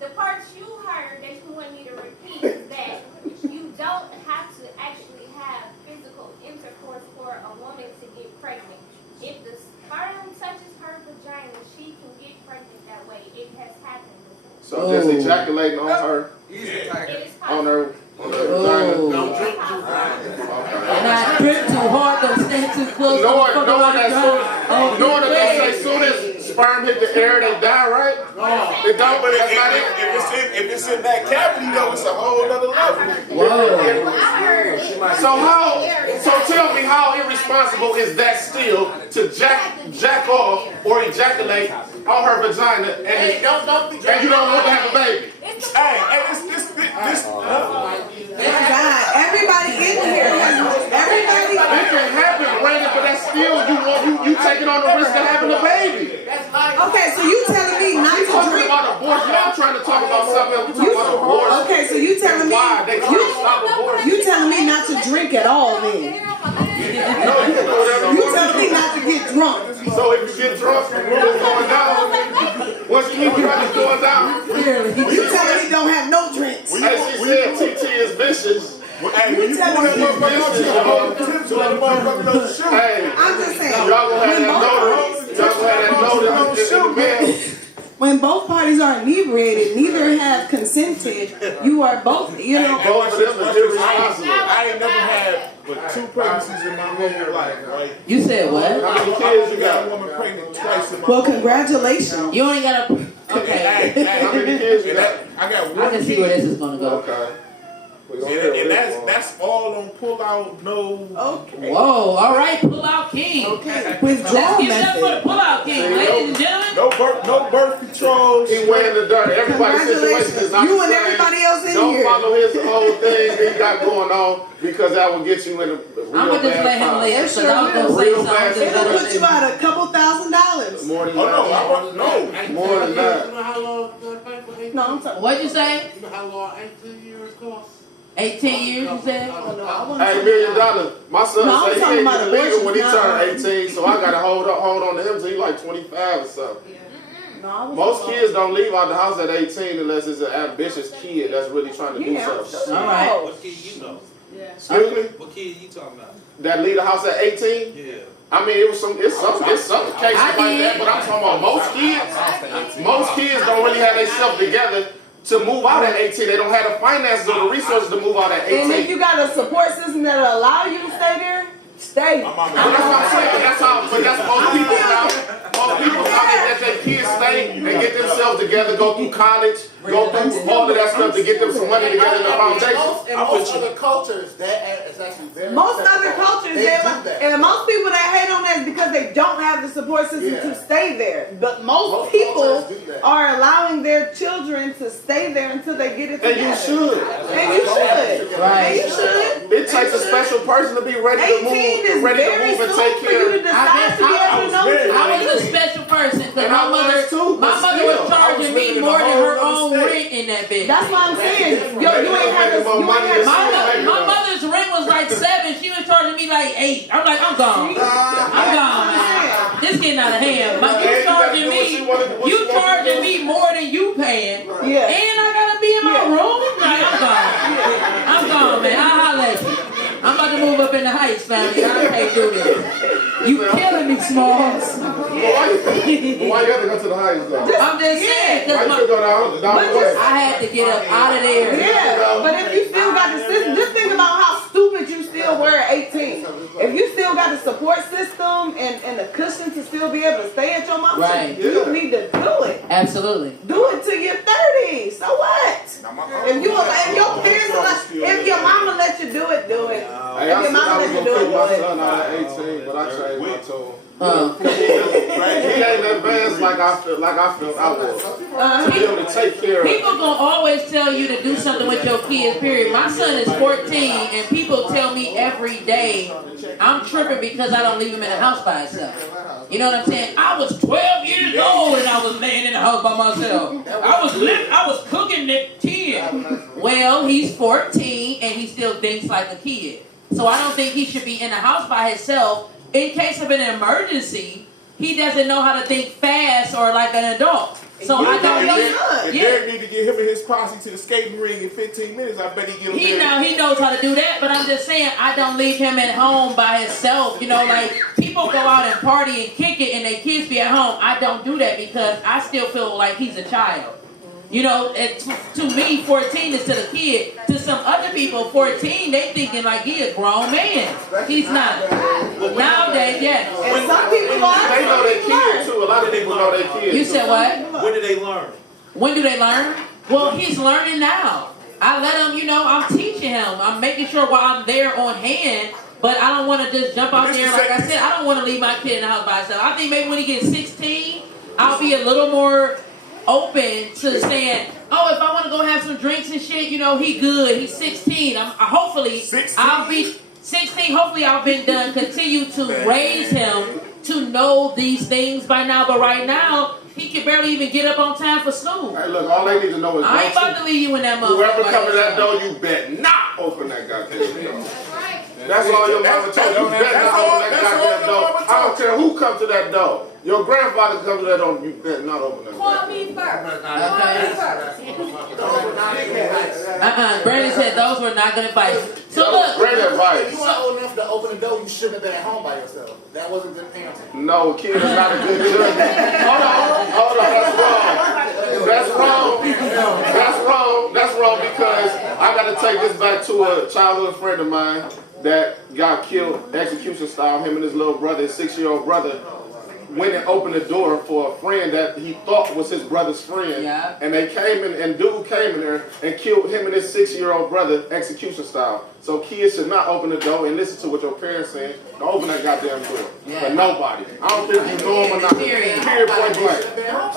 The parts you heard that you want me to repeat is that you don't have to actually have physical intercourse for a woman to get pregnant. If the sperm touches her vagina, she can get pregnant that way. It has happened before. So just ejaculating on her, on her vagina. Don't drink too hard. And I drip too hard, don't stand too close. Knowing that they say soon as sperm hit the air, they die, right? They don't, but if it's in that cavity, though, it's a whole other level. So tell me how irresponsible is that still to jack off or ejaculate on her vagina and you don't want to have a baby? God, everybody in here has everybody. It can happen, Brandon, but that's still you taking on the risk of having a baby. Okay, so you telling me not to drink? About abortion. I'm trying to talk about something else. We talking about abortion. Okay, so you telling me you telling me not to drink at all then? You telling me not to get drunk? So if you get drunk, it's going down. Once you leave, it's going down. You telling me don't have no drinks? As she said, TT is vicious. You telling me I'm just saying. Y'all gonna have that notice in the mail. When both parties are inebriated, neither have consented. You are both, Both of them are irresponsible. I ain't never had but 2 pregnancies in my whole life, right? You said what? How many kids you got? A woman pregnant twice in my well, congratulations. You only got a. Okay. How many kids you got? I got 1 I can see where this is gonna go. Okay. And that's all on pull out, no. Okay. Whoa, all right, pull out king. Okay. Let's Withdrawal give it up for the method. pull out king, ladies and gentlemen. No birth control. He went in the dirt. Everybody's situation is not You the and same. everybody else in Don't here. follow his whole thing he got going on because that will get you in a real I'm gonna just let him bad live because I was gonna say Real bad something. It'll put you out a couple $1,000. More than Oh that. no! More than that. You know how long that pay for 18? No, I'm talking. What'd you say? You know how long 18 years cost? 18 years, you said? Oh, no, I wasn't Hey, talking $1 million. about- My son No, I'm said he talking ain't about even legal when he abortion, turned 18, so I gotta hold on to him till he like 25 or something. No, I wasn't Most talking kids don't leave out the house at 18 unless it's an ambitious kid that's really trying to do Yeah, something. All right. What kid you know? Excuse me? What kid you talking about? That leave the house at 18? Yeah. I mean, it's some cases like that, but I'm talking about most kids don't really have themselves together to move out at 18. They don't have the finances or the resources to move out at 18. And if you got a support system that'll allow you to stay there, stay. That's what I'm saying. But that's most people now. Most people now they let their kids stay and get themselves together, go through college, go through all of that stuff to get them some money together in the foundation. In most other cultures, that is actually very Most other acceptable. cultures, they they're do like, that. and most people that hate on that is because they don't have the support system to stay there. But most people cultures do that. are allowing their children to stay there until they get it together. And you should. And you should. Right. And you should. It takes a special person to be ready to 18 move, is ready to very move and soon take for you care. to decide to be able to know. I was a special person because And I was too, my but mother was still, charging me more than her own rent in that bitch. That's what I'm saying. You ain't had this. My mother's rent was like 7. She was charging me like 8. I'm like, I'm gone. I'm gone. This getting out of hand. You charging me more than you paying. Yeah. And I gotta be in my room. Like, I'm gone. I'm gone, man. I'll holler at you. I'm about to move up in the Heights, family. I can't do this. You killing me, Smalls. Why you have to go to the Heights though? I'm just saying, Why you go down the way? I had to get up out of there. Yeah, but if you still got the system, just think about how stupid you still were at 18. If you still got the support system and the cushion to still be able to stay at your mom's, Right. you need to do it. Absolutely. Do it till you're 30. So what? If your parents are like, if your mama let you do it, do it. Hey, I said I was gonna pick my son out at 18, but I changed my tune. He ain't advanced like I felt I was. To be able to take care of. People gonna always tell you to do something with your kids, period. My son is 14 and people tell me every day I'm tripping because I don't leave him in the house by himself. You know what I'm saying? I was 12 years old and I was laying in the house by myself. I was cooking at 10. Well, he's 14 and he still thinks like a kid. So I don't think he should be in the house by himself. In case of an emergency, he doesn't know how to think fast or like an adult. So I don't know. If Derek need to get him and his posse to the skating ring in 15 minutes, I bet he get him there. He knows how to do that, but I'm just saying I don't leave him at home by himself. You know, like people go out and party and kick it and their kids be at home. I don't do that because I still feel like he's a child. You know, to me, 14 is to the kid. To some other people, 14, they thinking like he a grown man. He's not. Nowadays, yes. And some people are. They know their kids too. A lot of people know their kids. You said what? When do they learn? When do they learn? Well, he's learning now. I let him, you know, I'm teaching him. I'm making sure while I'm there on hand, but I don't want to just jump out there. Like I said, I don't want to leave my kid in the house by himself. I think maybe when he gets 16, I'll be a little more open to saying, oh, if I want to go have some drinks and shit, you know, he good. He's 16. Hopefully, 16? I'll be 16. Hopefully, I've been done. Continue to raise him to know these things by now. But right now, he can barely even get up on time for school. Hey, look, all they need to know is I ain't about to leave you in that motherfucker. whoever come to that door, you bet not open that goddamn door. That's all your mama told you. You bet not open that goddamn door. I don't care who come to that door. Your grandfather come to that door, you bet not open that door. Call me first. Brandon said those were not good advice. So look. Great advice. You weren't old enough to open the door, you shouldn't have been at home by yourself. That wasn't good parenting. No, kid is not a good judge. Hold on, that's wrong because I gotta take this back to a childhood friend of mine that got killed execution style. Him and his little brother, his 6-year-old brother, went and opened the door for a friend that he thought was his brother's friend. Yeah. And they came in, and dude came in there and killed him and his 6-year-old brother execution style. So kids should not open the door and listen to what your parents saying. Don't open that goddamn door. Yeah. For nobody. I don't care if you know him or not. Period point blank.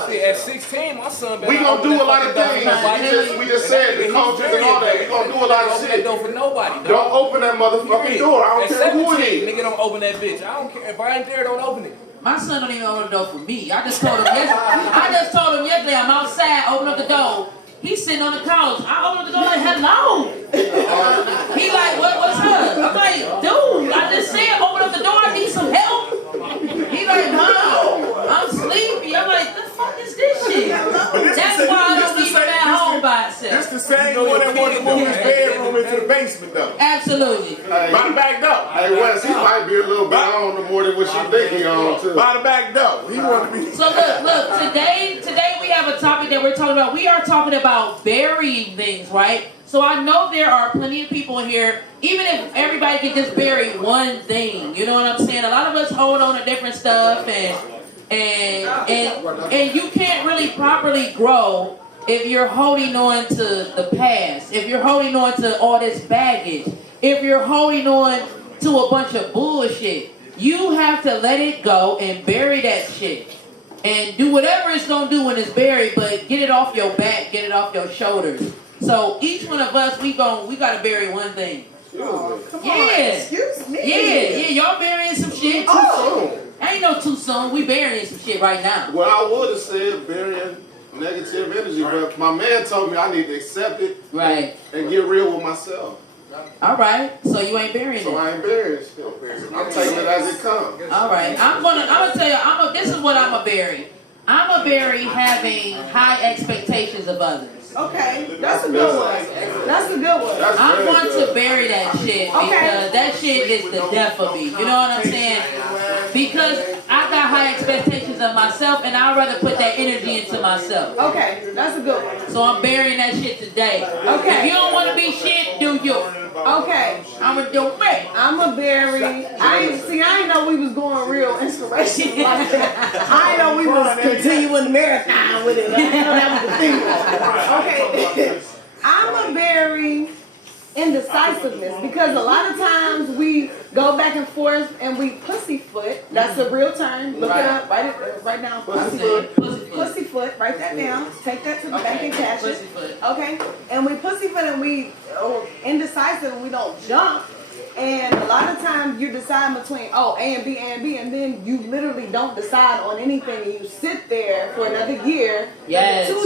See, at 16, my son been We gonna do a lot of things. We just said the coaches and all that. We gonna do a lot of shit. Don't for nobody. Don't open that motherfucking door. I don't care who it is. Nigga, don't open that bitch. I don't care if I ain't there. Don't open it. My son don't even open the door for me. I just told him yesterday I'm outside, open up the door. He's sitting on the couch. I open up the door like, hello. He like, what's up? I'm like, dude, I just said open up the door, I need some help. He like, no, I'm sleepy. I'm like, the fuck is this shit? That's why I don't leave him at home by himself. This the same one that wants to move his bedroom into the basement though. Absolutely. Hey, By the back door. Hey, Wes, he might be a little bit on more than what she think he on too. By the back door. He want to be. So look, today we have a topic that we're talking about. We are talking about burying things, right? So I know there are plenty of people in here, even if everybody could just bury one thing, you know what I'm saying? A lot of us hold on to different stuff and you can't really properly grow if you're holding on to the past, if you're holding on to all this baggage, if you're holding on to a bunch of bullshit. You have to let it go and bury that shit. And do whatever it's going to do when it's buried, but get it off your back, get it off your shoulders. So each one of us, we got to bury one thing. Excuse me. Yeah, y'all burying some shit. Too soon. Ain't no too soon. We burying some shit right now. Well, I would have said burying negative energy, but my man told me I need to accept it and get real with myself. All right, so you ain't burying So it. I ain't burying it. I'm taking it as it comes. All right, I'm gonna tell you, this is what I'm gonna bury. I'm gonna bury having high expectations of others. Okay, that's a good one. That's a good one. I'm going to bury that shit because that shit is the death of me. You know what I'm saying? Because I got high expectations of myself, and I'd rather put that energy into myself. Okay, that's a good one. So I'm burying that shit today. Okay. If you don't want to be shit, do you? Okay. I'ma do me. I'ma bury. I didn't know we was going real inspirational like that. I didn't know we was continuing the marathon with it. I didn't know that was the thing. Okay. I'ma bury indecisiveness because a lot of times we go back and forth and we pussyfoot. That's a real term. Look it up. Write down pussyfoot. Pussyfoot. Write that down. Take that to the bank and cash it. Okay. And we pussyfoot and we indecisive and we don't jump. And a lot of times you decide between A and B, and then you literally don't decide on anything and you sit there for another year, 2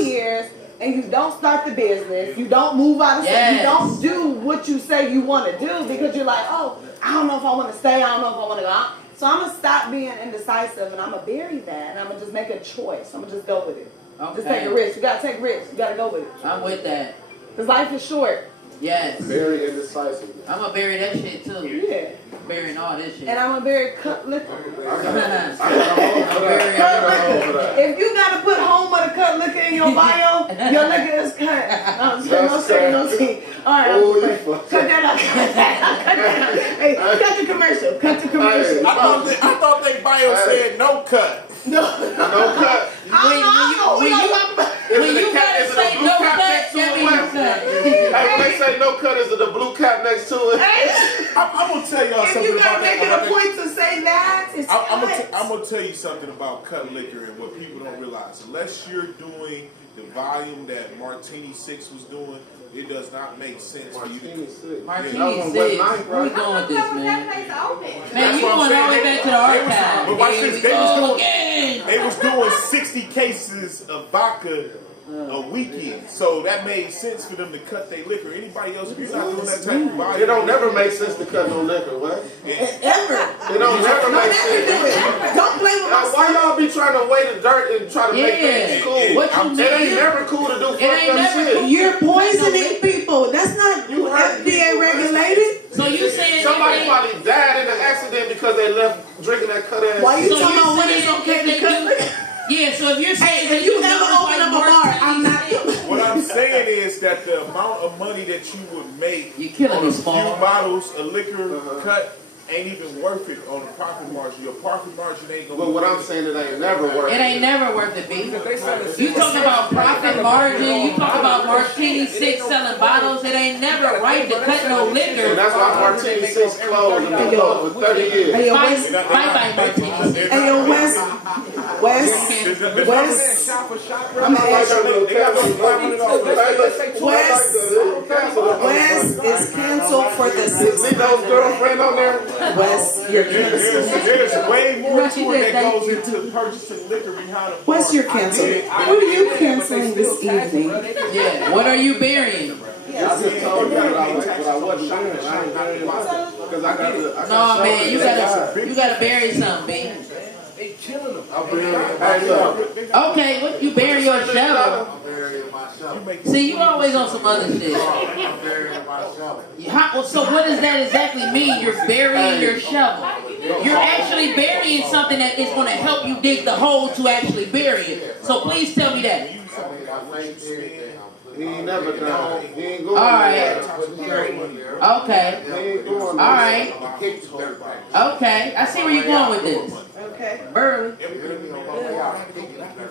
years. And you don't start the business. You don't move out of state. You don't do what you say you want to do because you're like, oh, I don't know if I want to stay. I don't know if I want to go. So I'm going to stop being indecisive and I'm going to bury that. And I'm going to just make a choice. I'm going to just go with it. Okay. Just take a risk. You got to take risks. You got to go with it. I'm with that. Because life is short. Yes. Very indecisive. I'm going to bury that shit too. Yeah. Burying all this shit. And I'm going to bury cut liquor. Cut liquor. If you got to put home of the cut liquor in your bio, your liquor is cut. No shade, no tea. All right. Cut that out. Hey, cut the commercial. Cut the commercial. I thought they bio said no cut. No cut. When you gotta say no cut, that means cut. Hey, when they say no cut, is it the blue cap next to it? I'm gonna tell y'all if something you gotta about make it that. a point to say that, it's I'm gonna tell you something about cut liquor and what people don't realize. Unless you're doing the volume that Martini 6 was doing, it does not make sense for you to. Martini 6. Where we going with this, man? Man, you going all the way back to the archive. But watch this. They was doing 60 cases of vodka a weekend, so that made sense for them to cut their liquor. Anybody else, if you're not doing that type of volume, it don't never make sense to cut no liquor, what? Ever. It don't never make sense. Don't play with my Why y'all be trying to weigh the dirt and try to make things cool? What you It ain't never cool to do fucked up shit. You're poisoning people. That's not FDA regulated. So you saying somebody probably died in an accident because they left drinking that cut ass. Why you talking about when it's okay to cut liquor? Yeah, so if you're saying if you ever open up a bar, I'm not. What I'm saying is that the amount of money that you would make on a few bottles of liquor cut ain't even worth it on the profit margin. Your profit margin ain't gonna. But what I'm saying, it ain't never worth it. It ain't never worth it, B. You talking about profit margin, you talking about Martini 6 selling bottles, it ain't never right to cut no liquor. And that's why Martini 6 closed and been closed for 30 years. Hey, yo, Bye-bye, Martini 6. Hey, yo, West. West is canceled for the 6 those girlfriend on there. West, you're canceled. There's way more to it that goes into purchasing liquor behind a bar. West, you're canceled. What are you canceling this evening? Yeah, what are you burying? I just told you that I wasn't doing it. I ain't burying myself because I got to. No, man, you gotta bury something, B. Okay, what you bury your shovel? See, you always on some other shit. So what does that exactly mean? You're burying your shovel. You're actually burying something that is going to help you dig the hole to actually bury it. So please tell me that. He ain't never done. He ain't going. All right. Okay. All right. Okay. I see where you're going with this. Okay. Burley.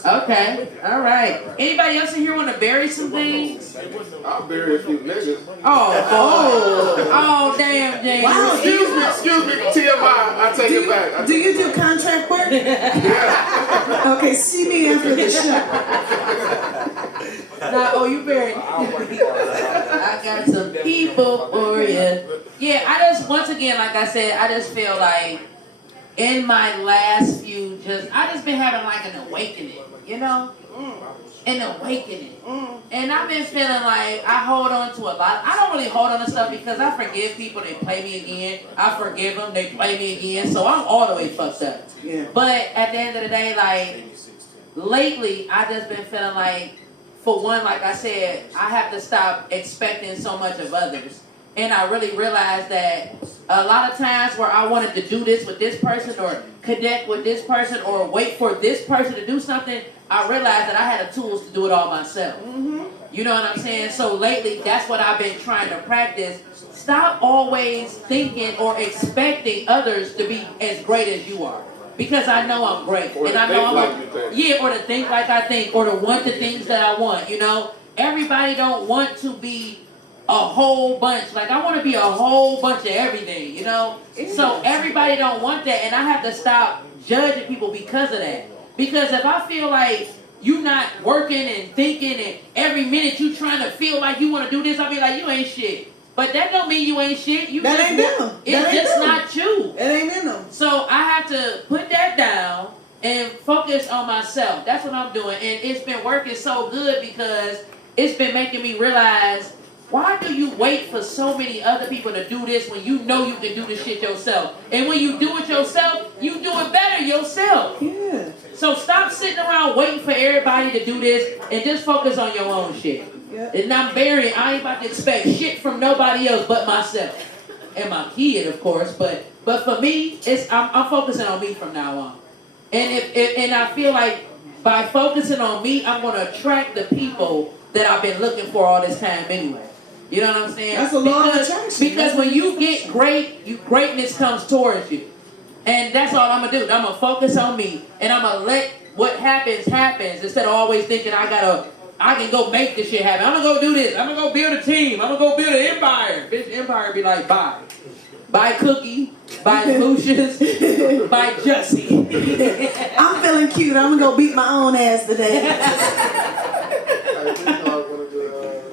Okay. All right. Anybody else in here want to bury some things? I'll bury a few niggas. Oh, damn, James. Wow, Excuse me, TMI. I take it back. Do you do contract work? Yeah. Okay, see me after the show. Nah, you buried. I got some people for you. Yeah, once again, like I said, I just feel like in my last few, I just been having like an awakening, you know? An awakening. And I've been feeling like I hold on to a lot. I don't really hold on to stuff because I forgive people, they play me again. I forgive them, they play me again. So I'm all the way fucked up. Yeah. But at the end of the day, like, lately, I just been feeling like for one, like I said, I have to stop expecting so much of others. And I really realized that a lot of times where I wanted to do this with this person or connect with this person or wait for this person to do something, I realized that I had the tools to do it all myself. Mm-hmm. You know what I'm saying? So lately, that's what I've been trying to practice. Stop always thinking or expecting others to be as great as you are. Because I know I'm great. Or and I know like or to think like I think, or to want the things that I want, you know? Everybody don't want to be a whole bunch. Like, I want to be a whole bunch of everything, you know? So everybody don't want that, and I have to stop judging people because of that. Because if I feel like you not working and thinking and every minute you trying to feel like you want to do this, I'll be like, you ain't shit. But that don't mean you ain't shit. You that just, ain't them. It's just not you. It ain't in them. So I have to put that down and focus on myself. That's what I'm doing. And it's been working so good because it's been making me realize, why do you wait for so many other people to do this when you know you can do this shit yourself? And when you do it yourself, you do it better yourself. Yeah. So stop sitting around waiting for everybody to do this and just focus on your own shit. Yep. And I ain't about to expect shit from nobody else but myself. And my kid, of course. But for me, I'm focusing on me from now on. And I feel like by focusing on me, I'm going to attract the people that I've been looking for all this time anyway. You know what I'm saying? That's a law of attraction. Because when you get great, greatness comes towards you. And that's all I'm going to do. I'm going to focus on me. And I'm going to let what happens instead of always thinking I can go make this shit happen. I'm going to go do this. I'm going to go build a team. I'm going to go build an empire. Bitch, empire be like, bye. Bye Cookie. Bye Lucius. Bye Jussie. I'm feeling cute. I'm going to go beat my own ass today.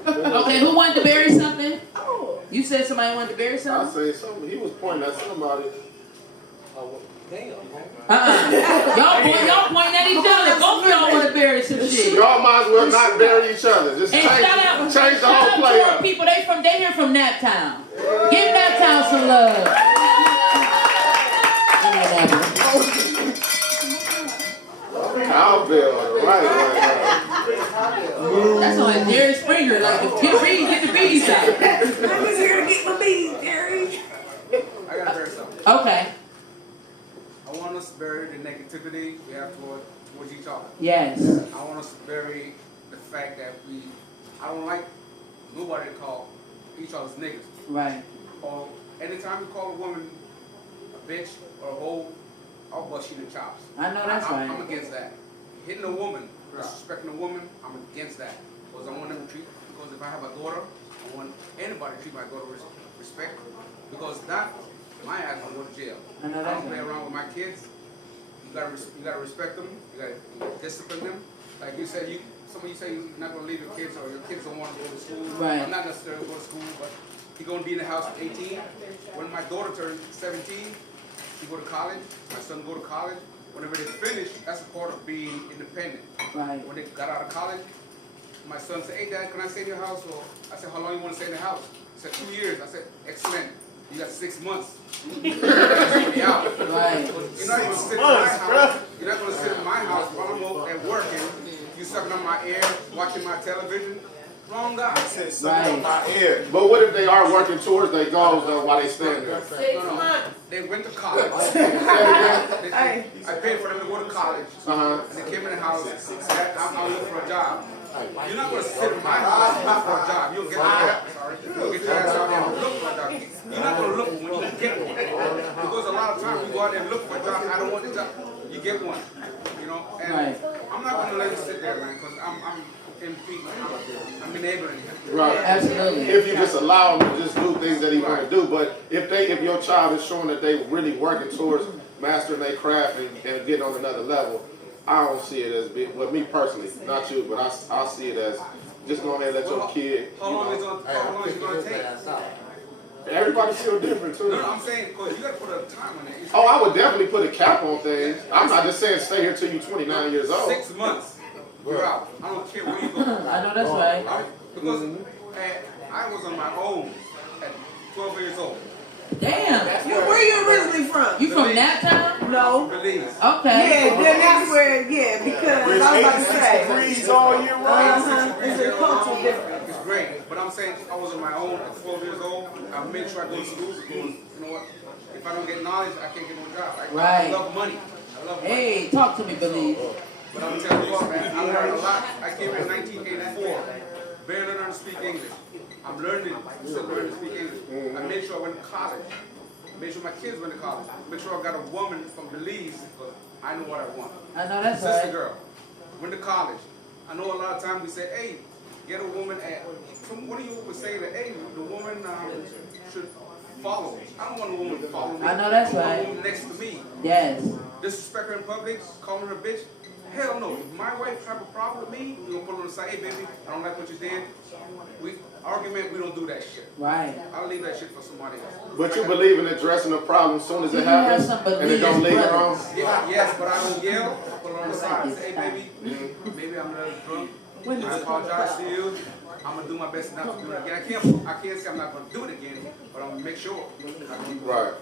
Okay, who wanted to bury something? You said somebody wanted to bury something? I said something. He was pointing at somebody. Damn. Y'all pointing at each other. Both of y'all want to bury some shit. Y'all might as well not bury each other. Just change the whole play up. People, they here from Naptown. Give Naptown some love. Cowbell, right. That's on Jerry Springer. Like, get the bees out. I'm just here to get my bees, Jerry. I gotta bury something. Okay. I want us to bury the negativity we have towards each other. Yes. I want us to bury the fact that I don't like nobody to call each other's niggas. Right. Or anytime you call a woman a bitch or a hoe, I'll bust you in the chops. I know that's right. I'm against that. Hitting a woman, disrespecting a woman, I'm against that. Because I want them to treat, because if I have a daughter, I want anybody to treat my daughter with respect. Because that, my ass will go to jail. I know I that's don't play right. around with my kids. You gotta respect them. You gotta discipline them. Like you said, some of you say you're not gonna leave your kids, or your kids don't want to go to school. Right. I'm not necessarily going to school, but you're gonna be in the house at 18. When my daughter turned 17, she go to college. My son go to college. Whenever they finish, that's a part of being independent. Right. When they got out of college, my son said, "Hey, Dad, can I stay in your house?" Or I said, "How long you want to stay in the house?" He said, 2 years. I said, "Excellent. You got 6 months." You gotta be out. Right. You're not gonna sit in my house. You're not gonna sit in my house while I'm at work and you sucking on my ear, watching my television. Wrong guy. I said sucking on my ear. But what if they are working towards their goals though while they stand there? 6 months. They went to college. I paid for them to go to college. And they came in the house and said, I'm looking for a job. You're not going to sit in my house and look for a job. You'll get your ass out there and look for a job. You're not going to look when you get one. Because a lot of times you go out there and look for a job. I don't want the job. You get one. You know? And I'm not going to let you sit there, man, because I'm enabling you. Right. Absolutely. If you just allow them to just do things that he want to do, but if your child is showing that they really working towards mastering their craft and getting on another level, I don't see it as big. Well, me personally, not you, but I see it as just go ahead and let your kid. How long is it going to take? Everybody's still different too. No, I'm saying because you got to put a time on it. Oh, I would definitely put a cap on things. I'm not just saying stay here till you're 29 years old. 6 months. You're out. I don't care where you go. I know that's right. Because I was on my own at 12 years old. Damn. Where are you originally from? You from Naptown? No. Belize. Okay. Yeah, then that's where, because It's I was about to 86 say. degrees all year round. It's a cultural difference. It's great, but I'm saying I was on my own at 12 years old. I made sure I go to school because, you know what? If I don't get knowledge, I can't get no job. Right. I love money. I love money. Hey, talk to me, Belize. But I'm telling you what, man, I learned a lot. I came here in 1984, barely learned to speak English. I'm learning, still learning to speak English. I made sure I went to college. I made sure my kids went to college. Make sure I got a woman from Belize because I know what I want. I know that's Sister right. girl, went to college. I know a lot of times we say, hey, get a woman at, one of you would say that, hey, the woman should follow me. I don't want a woman to follow me. I know that's I want right. a woman next to me. Yes. Disrespect her in public, calling her a bitch. Hell no. If my wife have a problem with me, we gonna put her on the side. Hey baby, I don't like what you did. Argument, we don't do that shit. Right. I'll leave that shit for somebody else. But you believe in addressing the problem as soon as it happens, and it don't linger on? Yeah, yes, but I don't yell. I put her on the side and say, hey baby, maybe I'm a little drunk. I apologize to you. I'm gonna do my best not to do it again. I can't say I'm not gonna do it again, but I'm gonna make sure. Right.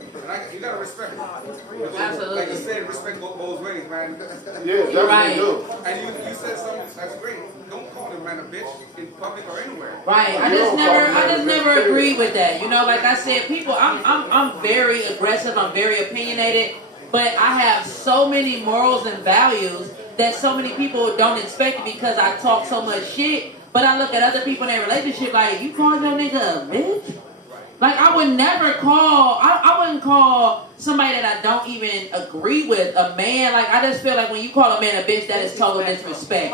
And you gotta respect it. Absolutely. Like you said, respect goes ways, man. Yeah, definitely Right. do. And you said something that's great. Don't call him man a bitch in public or anywhere. Right. I just never agreed with that. You know, like I said, people, I'm very aggressive. I'm very opinionated, but I have so many morals and values that so many people don't expect it because I talk so much shit. But I look at other people in their relationship like, you calling your nigga a bitch? Like, I would never call, I wouldn't call somebody that I don't even agree with a man. Like, I just feel like when you call a man a bitch, that is total disrespect.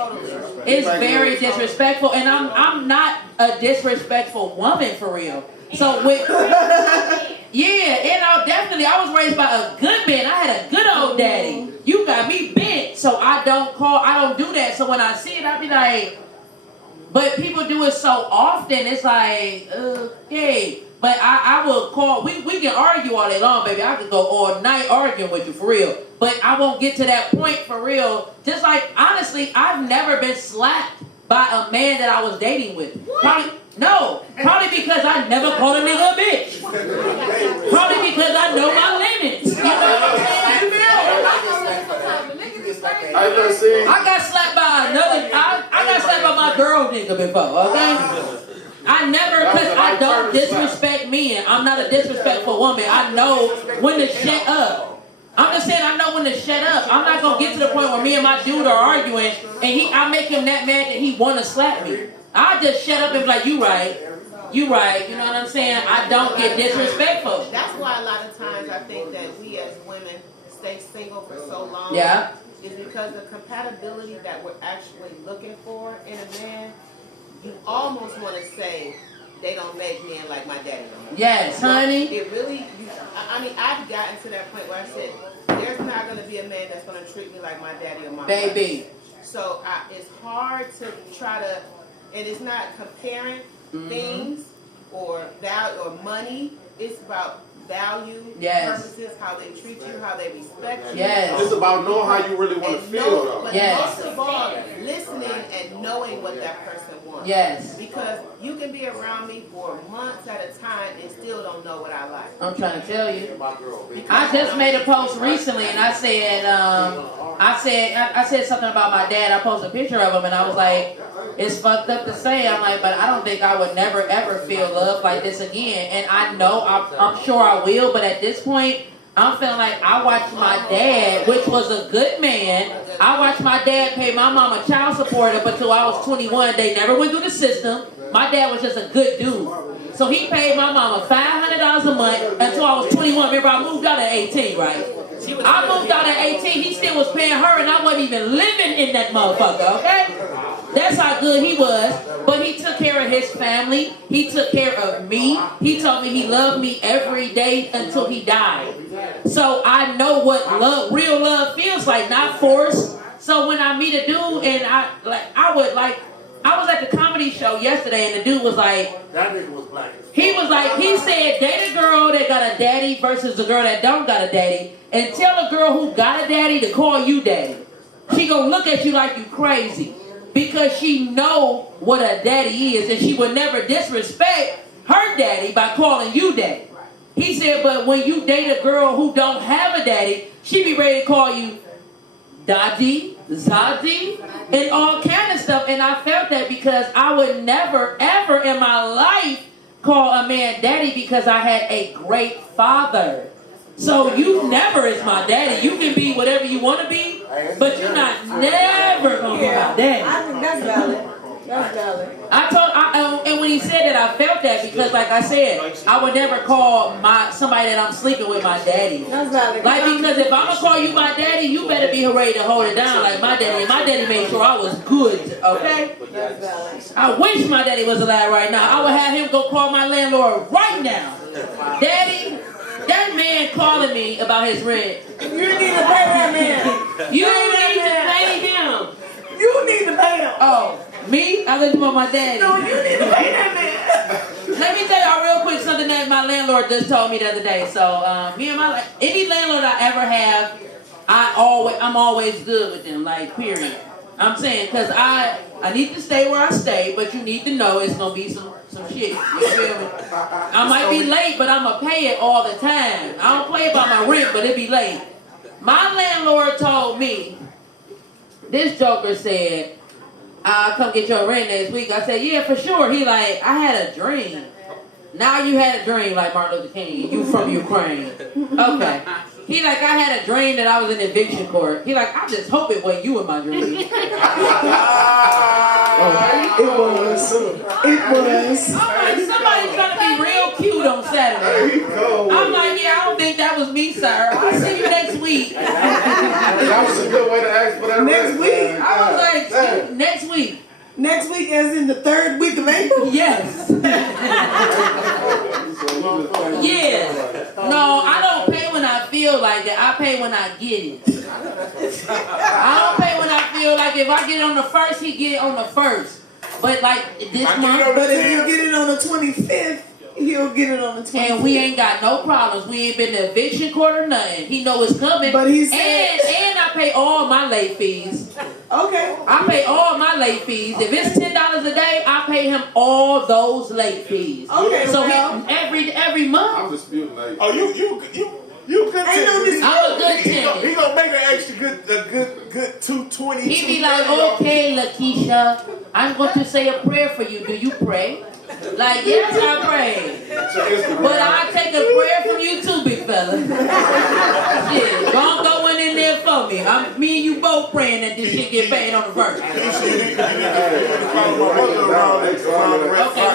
It's very disrespectful, and I'm not a disrespectful woman for real. So with, yeah, and I was raised by a good man. I had a good old daddy. You got me bent, so I don't do that. So when I see it, I be like, but people do it so often, it's like, okay. But I will call, we can argue all day long, baby. I could go all night arguing with you, for real. But I won't get to that point, for real. Just like, honestly, I've never been slapped by a man that I was dating with. Probably because I never called a nigga a bitch. Probably because I know my limits. You know what I'm saying? I got slapped by I got slapped by my girl nigga before, okay? I never, because I don't disrespect men. I'm not a disrespectful woman. I know when to shut up. I'm just saying I know when to shut up. I'm not going to get to the point where me and my dude are arguing and I make him that mad that he want to slap me. I just shut up and be like, you right. You right. You know what I'm saying? I don't get disrespectful. That's why a lot of times I think that we as women stay single for so long. Yeah. Is because the compatibility that we're actually looking for in a man, you almost want to say they don't make men like my daddy. Yes, honey. It really, I mean, I've gotten to that point where I said, there's not going to be a man that's going to treat me like my daddy or my baby. wife. So it's hard to try to, and it's not comparing things or value or money. It's about value, purposes, how they treat you, how they respect you. Yes. It's about knowing how you really want to feel, though. But most of all, listening and knowing what that person wants. Yes. Because you can be around me for months at a time and still don't know what I like. I'm trying to tell you. I just made a post recently and I said something about my dad. I posted a picture of him and I was like, it's fucked up to say. I'm like, but I don't think I would never ever feel love like this again. And I know, I'm sure I will, but at this point, I'm feeling like I watched my dad, which was a good man. I watched my dad pay my mama child support up until I was 21. They never went through the system. My dad was just a good dude. So he paid my mama $500 a month until I was 21. Remember, I moved out at 18, right? I moved out at 18. He still was paying her, and I wasn't even living in that motherfucker, okay? That's how good he was. But he took care of his family. He took care of me. He told me he loved me every day until he died. So I know what love, real love feels like, not forced. So when I meet a dude and I was at the comedy show yesterday and the dude was like, that nigga was black. He said, date a girl that got a daddy versus a girl that don't got a daddy, and tell a girl who got a daddy to call you daddy. She gonna look at you like you crazy because she know what a daddy is, and she would never disrespect her daddy by calling you daddy. He said, but when you date a girl who don't have a daddy, she be ready to call you Daddy, Zaddy, and all kind of stuff. And I felt that because I would never, ever in my life call a man daddy because I had a great father. So you never is my daddy. You can be whatever you want to be, but you're not never going to be my daddy. I think that's valid. That's valid. And when he said that, I felt that because, like I said, I would never call somebody that I'm sleeping with my daddy. That's valid. Like, because if I'm gonna call you my daddy, you better be ready to hold it down like my daddy. And my daddy made sure I was good. Okay. That's valid. I wish my daddy was alive right now. I would have him go call my landlord right now. Daddy, that man calling me about his rent. You need to pay that man. You need to pay him. You need to pay him. Oh. Me? I live with my daddy. No, you need to pay that man. Let me tell y'all real quick something that my landlord just told me the other day. So, me and any landlord I ever have, I'm always good with them. Like, period. I'm saying, because I need to stay where I stay, but you need to know it's gonna be some shit. You feel me? I might be late, but I'm gonna pay it all the time. I don't play about my rent, but it be late. My landlord told me, this joker said, I'll come get your rent next week. I said, yeah, for sure. He like, I had a dream. Now you had a dream like Martin Luther King. You from Ukraine. Okay. He like, I had a dream that I was in eviction court. He like, I just hope it wasn't you in my dream. It was. I'm like, somebody's trying to be real cute on Saturday. I'm like, yeah, I don't think that was me, sir. I'll see you next week. That was a good way to ask for that. Next week. I was like, next week. Next week as in the 3rd week of April? Yes. Yeah. No, I don't pay when I feel like that. I pay when I get it. I don't pay when I feel like if I get it on the 1st, he get it on the 1st. But like this month. But if you get it on the 25th, he'll get it on the 25th. And we ain't got no problems. We ain't been to eviction court or nothing. He know it's coming. But he said, and I pay all my late fees. Okay. I pay all my late fees. If it's $10 a day, I pay him all those late fees. Okay. So every month. I'm disputing that. Oh, you good tenant. I'm a good tenant. He gonna make an extra good 220. He be like, okay, Lakeisha, I'm going to say a prayer for you. Do you pray? Like, yes, I pray. But I take a prayer from you too, big fella. Yeah, don't go in there for me. Me and you both praying that this shit get paid on the 1st. Okay, we're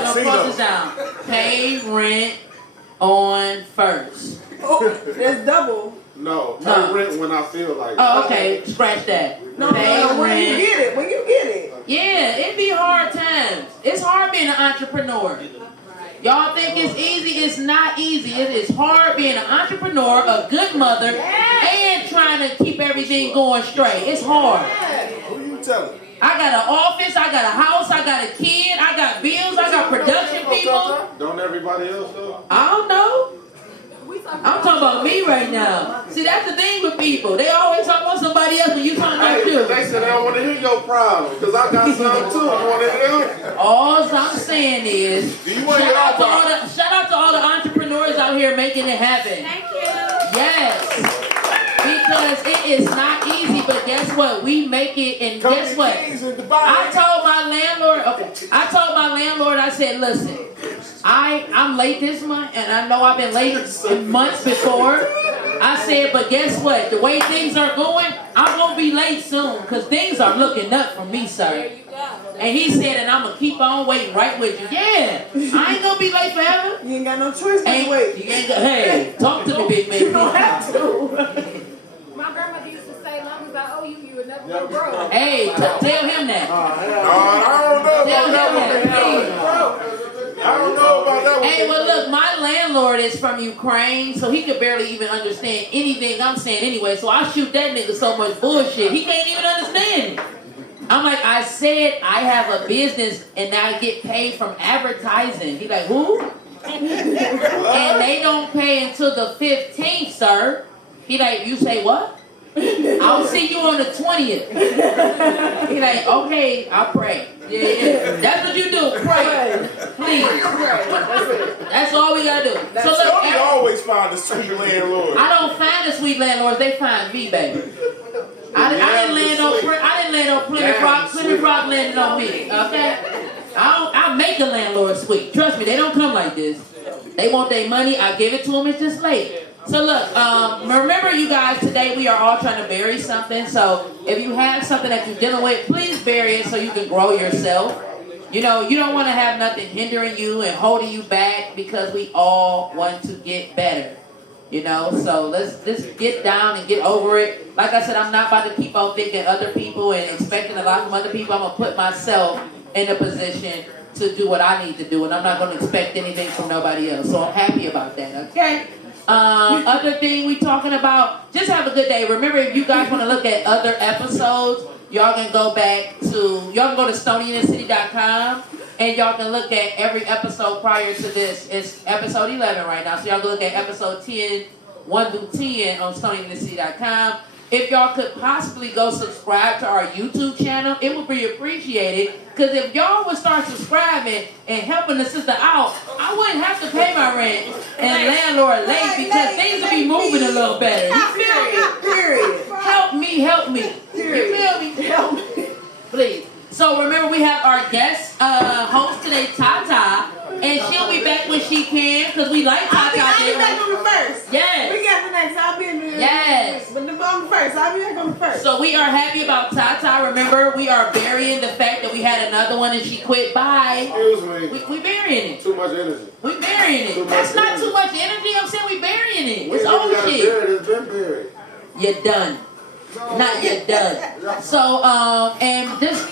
gonna put this down. Pay rent on 1st. Oh, that's double. No, pay rent when I feel like it. Oh, okay, scratch that. No, when you get it. When you get it. Yeah, it be hard times. It's hard being an entrepreneur. Y'all think it's easy? It's not easy. It is hard being an entrepreneur, a good mother, and trying to keep everything going straight. It's hard. Who are you telling? I got an office, I got a house, I got a kid, I got bills, I got production people. Don't everybody else though? I don't know. I'm talking about me right now. See, that's the thing with people. They always talk about somebody else when you talking about you. They said they don't want to hear your problem because I got some too. You want to hear? All I'm saying is, shout out to all the entrepreneurs out here making it happen. Thank you. Yes. Because it is not easy, but guess what? We make it, and guess what? I told my landlord, I said, listen, I'm late this month, and I know I've been late months before. I said, but guess what? The way things are going, I won't be late soon, because things are looking up for me, sir. There you go. And he said, and I'm going to keep on waiting right with you. Yeah, I ain't going to be late forever. You ain't got no choice but to wait. Hey, talk to me, big man. You don't have to. My grandmother used to say, long as I owe you, you would never go broke. Hey, tell him that. I don't know about that one. Hey, well, look, my landlord is from Ukraine, so he could barely even understand anything I'm saying anyway. So I shoot that nigga so much bullshit, he can't even understand it. I'm like, I said I have a business and I get paid from advertising. He like, who? And they don't pay until the 15th, sir. He like, you say what? I'll see you on the 20th. He like, okay, I'll pray. Yeah. That's what you do, pray. Please. That's all we gotta do. So look, Stoney always always find the sweet landlord. I don't find the sweet landlords, they find me, baby. I didn't land on Plymouth Rock. Plymouth Rock landed on me, okay? I make a landlord sweet. Trust me, they don't come like this. They want their money, I give it to them, it's just late. So look, remember you guys, today we are all trying to bury something. So if you have something that you're dealing with, please bury it so you can grow yourself. You know, you don't want to have nothing hindering you and holding you back, because we all want to get better. You know, so let's just get down and get over it. Like I said, I'm not about to keep on thinking other people and expecting a lot from other people. I'm going to put myself in a position to do what I need to do, and I'm not going to expect anything from nobody else. So I'm happy about that, okay? Other thing we talking about, just have a good day. Remember, if you guys want to look at other episodes, y'all can go to StoneyInTheCity.com, and y'all can look at every episode prior to this. It's episode 11 right now, so y'all can look at episode 10, 1 through 10 on StoneyInTheCity.com. If y'all could possibly go subscribe to our YouTube channel, it would be appreciated. Because if y'all would start subscribing and helping the sister out, I wouldn't have to pay my rent and landlord late, because things would be moving a little better. You feel me? Period. Help me. You feel me? Help me. Please. So remember, we have our guest host today, Tata. And she'll be back when she can, because we like Tata. I'll be back on the first. Yes. We got the next. I'll be in the Yes. But on the first. I'll be back on the first. So we are happy about Tata. Remember, we are burying the fact that we had another one and she quit. Bye. Excuse me. We burying it. Too much energy. We burying it. That's not too much energy. I'm saying we burying it. It's We old gotta shit. bury it. It's been buried. You're done. Not yet done. So, and just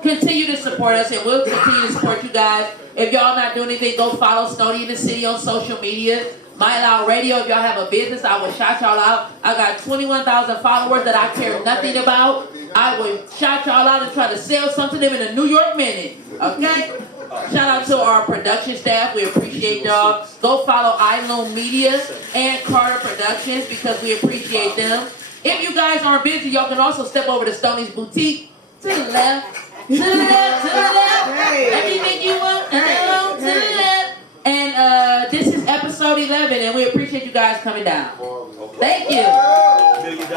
continue to support us, and we'll continue to support you guys. If y'all not doing anything, go follow Stoney in the City on social media. My Loud Radio, if y'all have a business, I will shout y'all out. I got 21,000 followers that I care nothing about. I will shout y'all out and try to sell something to them in a New York minute. Okay? Shout out to our production staff. We appreciate y'all. Go follow iLoom Media and Carter Productions, because we appreciate them. If you guys aren't busy, y'all can also step over to Stoney's Boutique. To the left. To the left, to the left. Everything you want, to the left. And this is episode 11, and we appreciate you guys coming down. Thank you.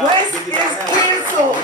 West is canceled.